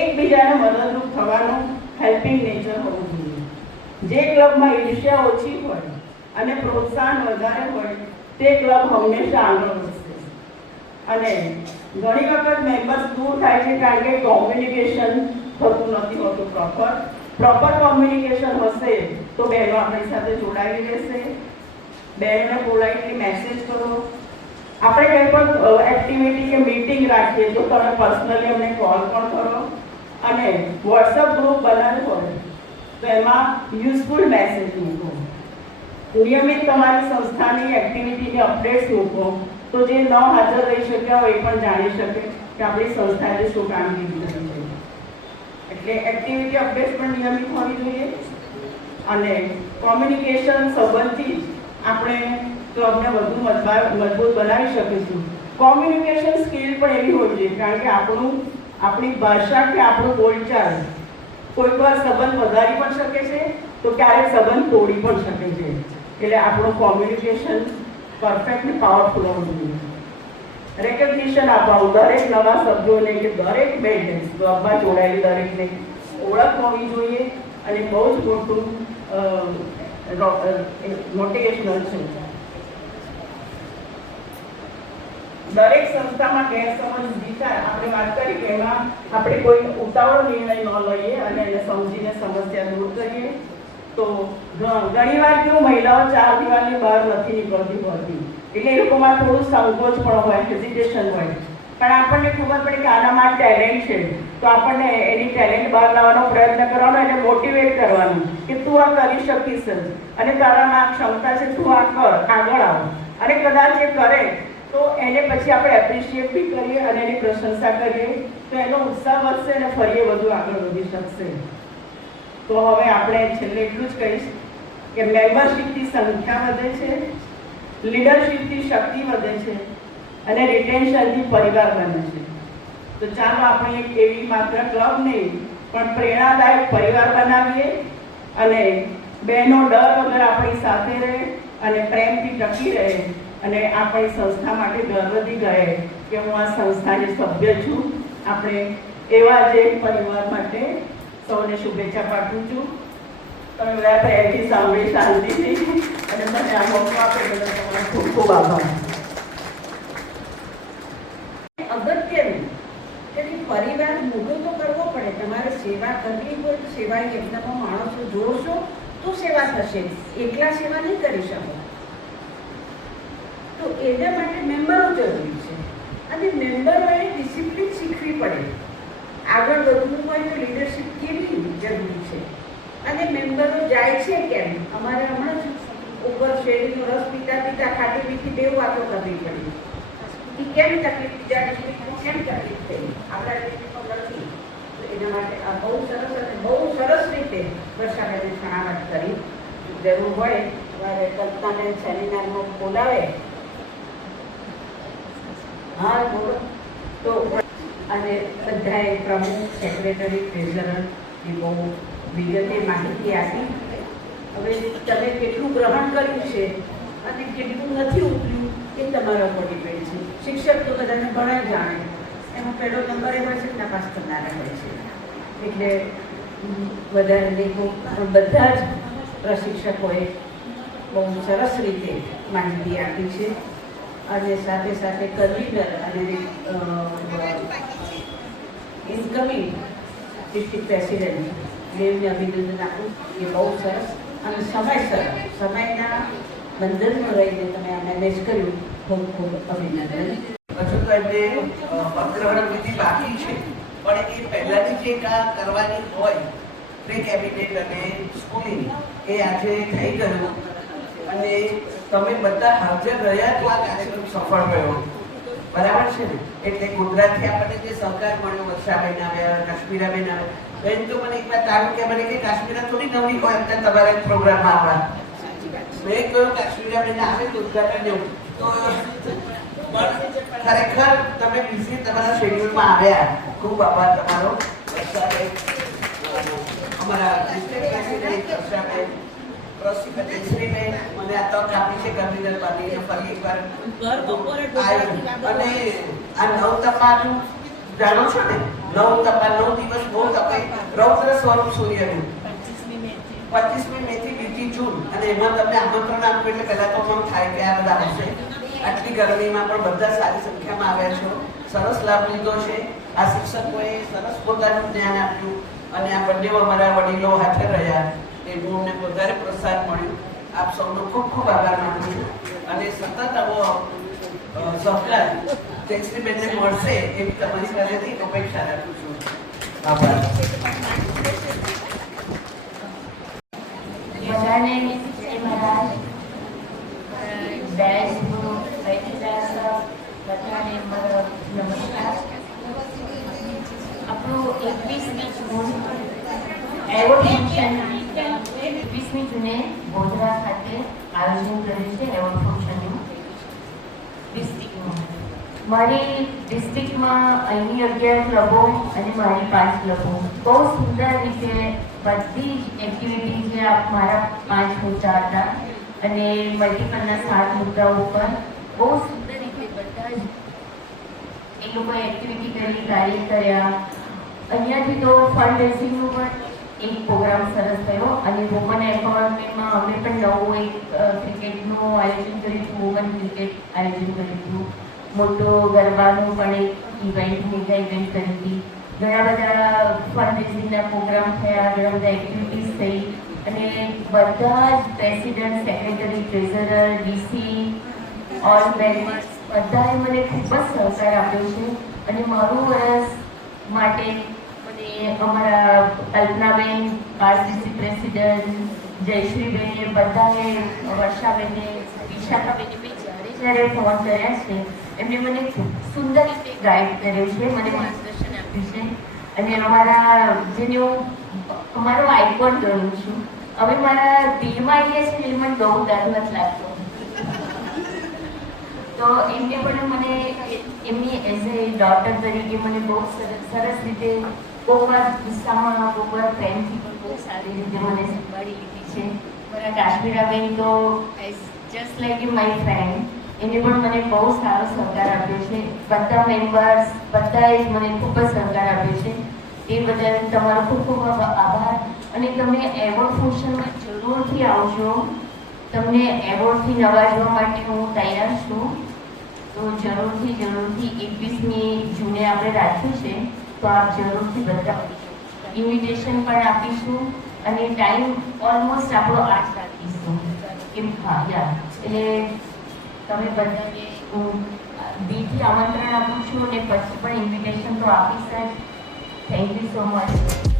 એકબીજાને મદદરૂપ થવાનું હેલ્પિંગ નેચર હોવું જોઈએ. જે ક્લબમાં ઈર્ષ્યા ઓછી હોય અને પ્રોત્સાહન વધારે હોય તે ક્લબ હંમેશા આગળ વધશે. અને ઘણી વખત મેમ્બર્સ દૂર થાય છે કારણ કે કોમ્યુનિકેશન થતું નથી હોતું પ્રોપર કોમ્યુનિકેશન હશે તો બહેનો આપણી સાથે જોડાયેલી રહેશે. બહેનોને પોલાઇટલી મેસેજ કરો. આપણે કંઈ પણ એક્ટિવિટી કે મીટિંગ રાખીએ તો તમે પર્સનલી અમને કોલ પણ કરો. અને વોટ્સઅપ ગ્રુપ બનાવ્યું હોય તો એમાં યુઝફુલ મેસેજ મૂકો. નિયમિત તમારી સંસ્થાની એક્ટિવિટીની અપડેટ્સ મૂકો તો જે ન હાજર રહી શક્યા હોય એ પણ જાણી શકે કે આપણી સંસ્થાએ શું કામગીરી કરી છે. એટલે એક્ટિવિટી અપડેટ્સ પણ નિયમિત હોવી જોઈએ. અને કોમ્યુનિકેશન સંબંધી આપણે ક્લબને વધુ મજબૂત બનાવી શકીશું. કોમ્યુનિકેશન સ્કિલ પણ એવી હોવી જોઈએ કારણ કે આપણી ભાષા કે આપણું બોલચાલ કોઈક વાર સંબંધ વધારી પણ શકે છે તો ક્યારેક સંબંધ તોડી પણ શકે છે. એટલે આપણું કોમ્યુનિકેશન પરફેક્ટ ને પાવરફુલ હોવું જોઈએ. રેકગ્નિશન આપવાનું દરેક નવા સભ્યોને કે દરેક બહેનને ક્લબમાં જોડાયેલી દરેકને ઓળખ હોવી જોઈએ અને બહુ જ મોટું મોટિવેશનલ છે. દરેક સંસ્થામાં ગેરસમજ વિચાર આપણે વાત કરી કે એમાં આપણે કોઈ ઉતાવળ નિર્ણય ન લઈએ અને એને સમજીને સમસ્યા દૂર કરીએ. તો ઘણીવાર કેવું મહિલાઓ 4 દિવાલની બહાર નથી નીકળતી હોતી એટલે એ લોકોમાં થોડું સંકોચ પણ હોય, હેઝિટેશન હોય. પણ આપણને ખબર પડે કે આનામાં ટેલેન્ટ છે તો આપણને એની ટેલેન્ટ બહાર લાવવાનો પ્રયત્ન કરવાનો, એને મોટિવેટ કરવાનું કે તું આ કરી શકીશ જ અને તારામાં આ ક્ષમતા છે, તું આ કર, આગળ આવ. અને કદાચ એ કરે તો એને પછી આપણે એપ્રિશિએટ બી કરીએ અને એની પ્રશંસા કરીએ તો એનો ઉત્સાહ વધશે અને ફરી વધુ આગળ વધી શકશે. તો હવે આપણે છેલ્લે એટલું જ કહીશ કે મેમ્બરશીપની સંખ્યા વધે છે, લીડરશીપની શક્તિ વધે છે અને રિટેન્શનથી પરિવાર બને છે. તો ચાલો આપણે એક એવી માત્ર ક્લબ નહીં પણ પ્રેરણાદાયક પરિવાર બનાવીએ અને બહેનો ડર વગર આપણી સાથે રહે અને પ્રેમથી ટકી રહે અને આપણી સંસ્થા માટે ગર્વથી કહે કે હું આ સંસ્થાની સભ્ય છું. આપણે એવા જ એક પરિવાર માટે સૌને શુભેચ્છા પાઠવું છું. તમે બધા પ્રેમથી સાંભળી શાંતિથી અને મને આ મોકો આપે બદલ તમારો ખૂબ ખૂબ આભાર. અગત્યનું કે પરિવાર મોટો તો કરવો પડે. તમારે સેવા કરવી હોય તો સેવા યજ્ઞમાં માણસો જોડશો તો સેવા થશે. એકલા સેવા નહીં કરી શકો. તો એના માટે મેમ્બરો જરૂરી છે અને મેમ્બરોએ ડિસિપ્લિન શીખવી પડે. આગળ વધવું હોય તો લીડરશિપ કેવી જરૂરી છે અને મેમ્બરો જાય છે કેમ. અમારે હમણાં જ ઉપર શેરડીનો રસ પીતા પીતા ખાટી મીઠી બે વાતો કરવી પડી. એ કેમ તકલીફ, બીજા ડિસ્ટ્રિક્ટમાં કેમ તકલીફ થઈ, આપણા ડિસ્ટ્રિક્ટમાં નથી. તો એના માટે આ બહુ સરસ અને બહુ સરસ રીતે વર્ષાબેને છણાવટ કરી. જરૂર હોય ત્યારે કલ્પનાબેન સેમિનારમાં બોલાવે. હા બોલો. તો અને બધાએ પ્રમુખ, સેક્રેટરી, ટ્રેઝરર એ બહુ વિગતે માહિતી આપી. હવે તમે કેટલું ગ્રહણ કર્યું છે અને કેટલું નથી ઉતર્યું એ તમારા ઉપર ડિપેન્ડ છે. શિક્ષક તો બધાને ભણાય જાણે, એમાં પહેલો નંબર એ હોય છે નાપાસ કરનારા હોય છે. એટલે વધારે દેખો પણ બધા જ પ્રશિક્ષકોએ બહુ સરસ રીતે માહિતી આપી છે. અને સાથે સાથે કન્વીનર અને ઇન્કમિંગ ડિસ્ટ્રિક્ટ પ્રેસિડેન્ટ બેને અભિનંદન આપું. એ બહુ સરસ અને સમયસર સમયના બંધનમાં રહીને તમે આ મેનેજ કર્યું. ખૂબ ખૂબ અભિનંદન. હજુ તો એમને પદગ્રહણ વિધિ બાકી છે, પણ એ પહેલાની જે કરવાની હોય પ્રી કેબિનેટ અને સ્કૂલિંગ એ આજે થઈ ગયું અને તમે બધા હાજર રહ્યા તો આ કાર્યક્રમ સફળ ગયો. બરાબર છે ને? એટલે ગુજરાતથી આપણને જે સહકાર મળ્યો, વર્ષાબેન આવ્યા, કાશ્મીરાબેન આવ્યા. બેન તો મને એક વાત આવ્યું કે મને કે કાશ્મીરા થોડી નવી હોય અત્યારે તમારા પ્રોગ્રામમાં આવવા. મેં કહ્યું કાશ્મીરાબેન આવે તો ઉદઘાટન એવું. તો ખરેખર તમે બિઝી તમારા શેડ્યુલમાં આવ્યા. ખૂબ આભાર તમારો. વર્ષાબેન, અમારા ડિસ્ટ્રિક્ટ પ્રેસિડેન્ટ વર્ષાબેન, શ્રીબેન મને આ તક આપી છે કન્વીનર બનીને ફરી એકવાર. અને આ 9 તપાનું જાણો છો ને, 9 તપા 9 દિવસ બહુ તપે રૌદ્ર સ્વરૂપ સૂર્યનું. 25મી મે થી 2 જૂન અને એમાં તમને આમંત્રણ આપ્યું એટલે પહેલા તો મન થાય કે આ બધા આવશે. આટલી ગરમીમાં પણ બધા સારી સંખ્યામાં આવ્યા છો. સરસ લાભ લીધો છે. આ શિક્ષકોએ સરસ પોતાનું જ્ઞાન આપ્યું અને આ બંને અમારા વડીલો હાજર રહ્યા. એવું અમને વધારે પ્રોત્સાહન મળ્યું. આપ સૌનો ખૂબ ખૂબ આભાર માનું છું અને સતત આવો સહકાર જયશ્રીબેનને મળશે એવી તમારી પાસેથી અપેક્ષા રાખું છું. આભાર. બધાને મહારાજ બેઝ ગુરુ બધાને મારો નમસ્કાર. આપણું 21મી જૂન એવોર્ડ ફંક્શન 21મી જૂને ગોધરા ખાતે આયોજન કર્યું છે. એવોર્ડ ફંક્શનનું ડિસ્ટ્રિક્ટનું. મારી ડિસ્ટ્રિક્ટમાં અહીંની 11 ક્લબો અને મારી 5 ક્લબો બહુ સુંદર રીતે બધી જ એક્ટિવિટી જે મારા 5 મુદ્દા હતા અને મલ્ટીપલના 7 મુદ્દાઓ ઉપર બહુ સુંદર રીતે બધા જ એ લોકોએ એક્ટિવિટી કરી, કાર્ય કર્યા. અહીંયાથી તો ફંડ રેઝિંગનું પણ એક પ્રોગ્રામ સરસ થયો અને વુમન એમ્પાવરમેન્ટમાં અમે પણ નવું એક ક્રિકેટનું આયોજન કર્યું હતું. વુમન ક્રિકેટ આયોજન કર્યું હતું. મોટો ગરબાનું પણ એક ઇવેન્ટ, મેગા ઇવેન્ટ કરી હતી. ઘણા બધા ફંડ રેઝિંગના પ્રોગ્રામ થયા, ઘણા બધા એક્ટિવિટીઝ થઈ અને બધા જ president, secretary, treasurer, DC, all members બધાએ મને ખૂબ જ સહકાર આપ્યો છે અને મારું વર્ષ માટે મને અમારા કલ્પનાબેન, આરસીસી પ્રેસિડેન્ટ, જયશ્રીબેને, બધાએ, વર્ષાબેને, વિશાખાબેને મેં જ્યારે ફોન કર્યા છે એમને મને સુંદર રીતે ગાઈડ કર્યો છે, મને માર્ગદર્શન આપ્યું છે અને જેને હું અમારો આઇકોન ગણું છું. હવે મારા દિલમાં આવીએ છે ને એ મને બહુ ડર નથી લાગતો. તો એમને પણ મને એમની એઝ એ ડોટર તરીકે મને બહુ સરસ રીતે બહુ વાર ગુસ્સામાં, બહુ વાર પ્રેમથી પણ બહુ સારી રીતે મને સંભાળી લીધી છે. મારા કાશ્મીરાબેન તો as just like my friend એને પણ મને બહુ સારો સહકાર આપ્યો છે. બધા મેમ્બર્સ બધાએ જ મને ખૂબ જ સહકાર આપ્યો છે. એ બદલ તમારો ખૂબ ખૂબ આભાર. અને તમે એવોર્ડ ફંક્શનમાં જરૂરથી આવજો. તમને એવોર્ડથી નવાજવા માટે હું તૈયાર છું. તો જરૂરથી 21મી જૂને આપણે રાખ્યું છે, તો આપ જરૂરથી બધા ઇન્વિટેશન પણ આપીશું અને ટાઈમ ઓલમોસ્ટ આપણો 8 રાખીશું. હા યા એટલે તમે બધાને હું દિલથી આમંત્રણ આપું છું અને પછી પણ ઇન્વિટેશન તો આપીશ જ. Thank you so much.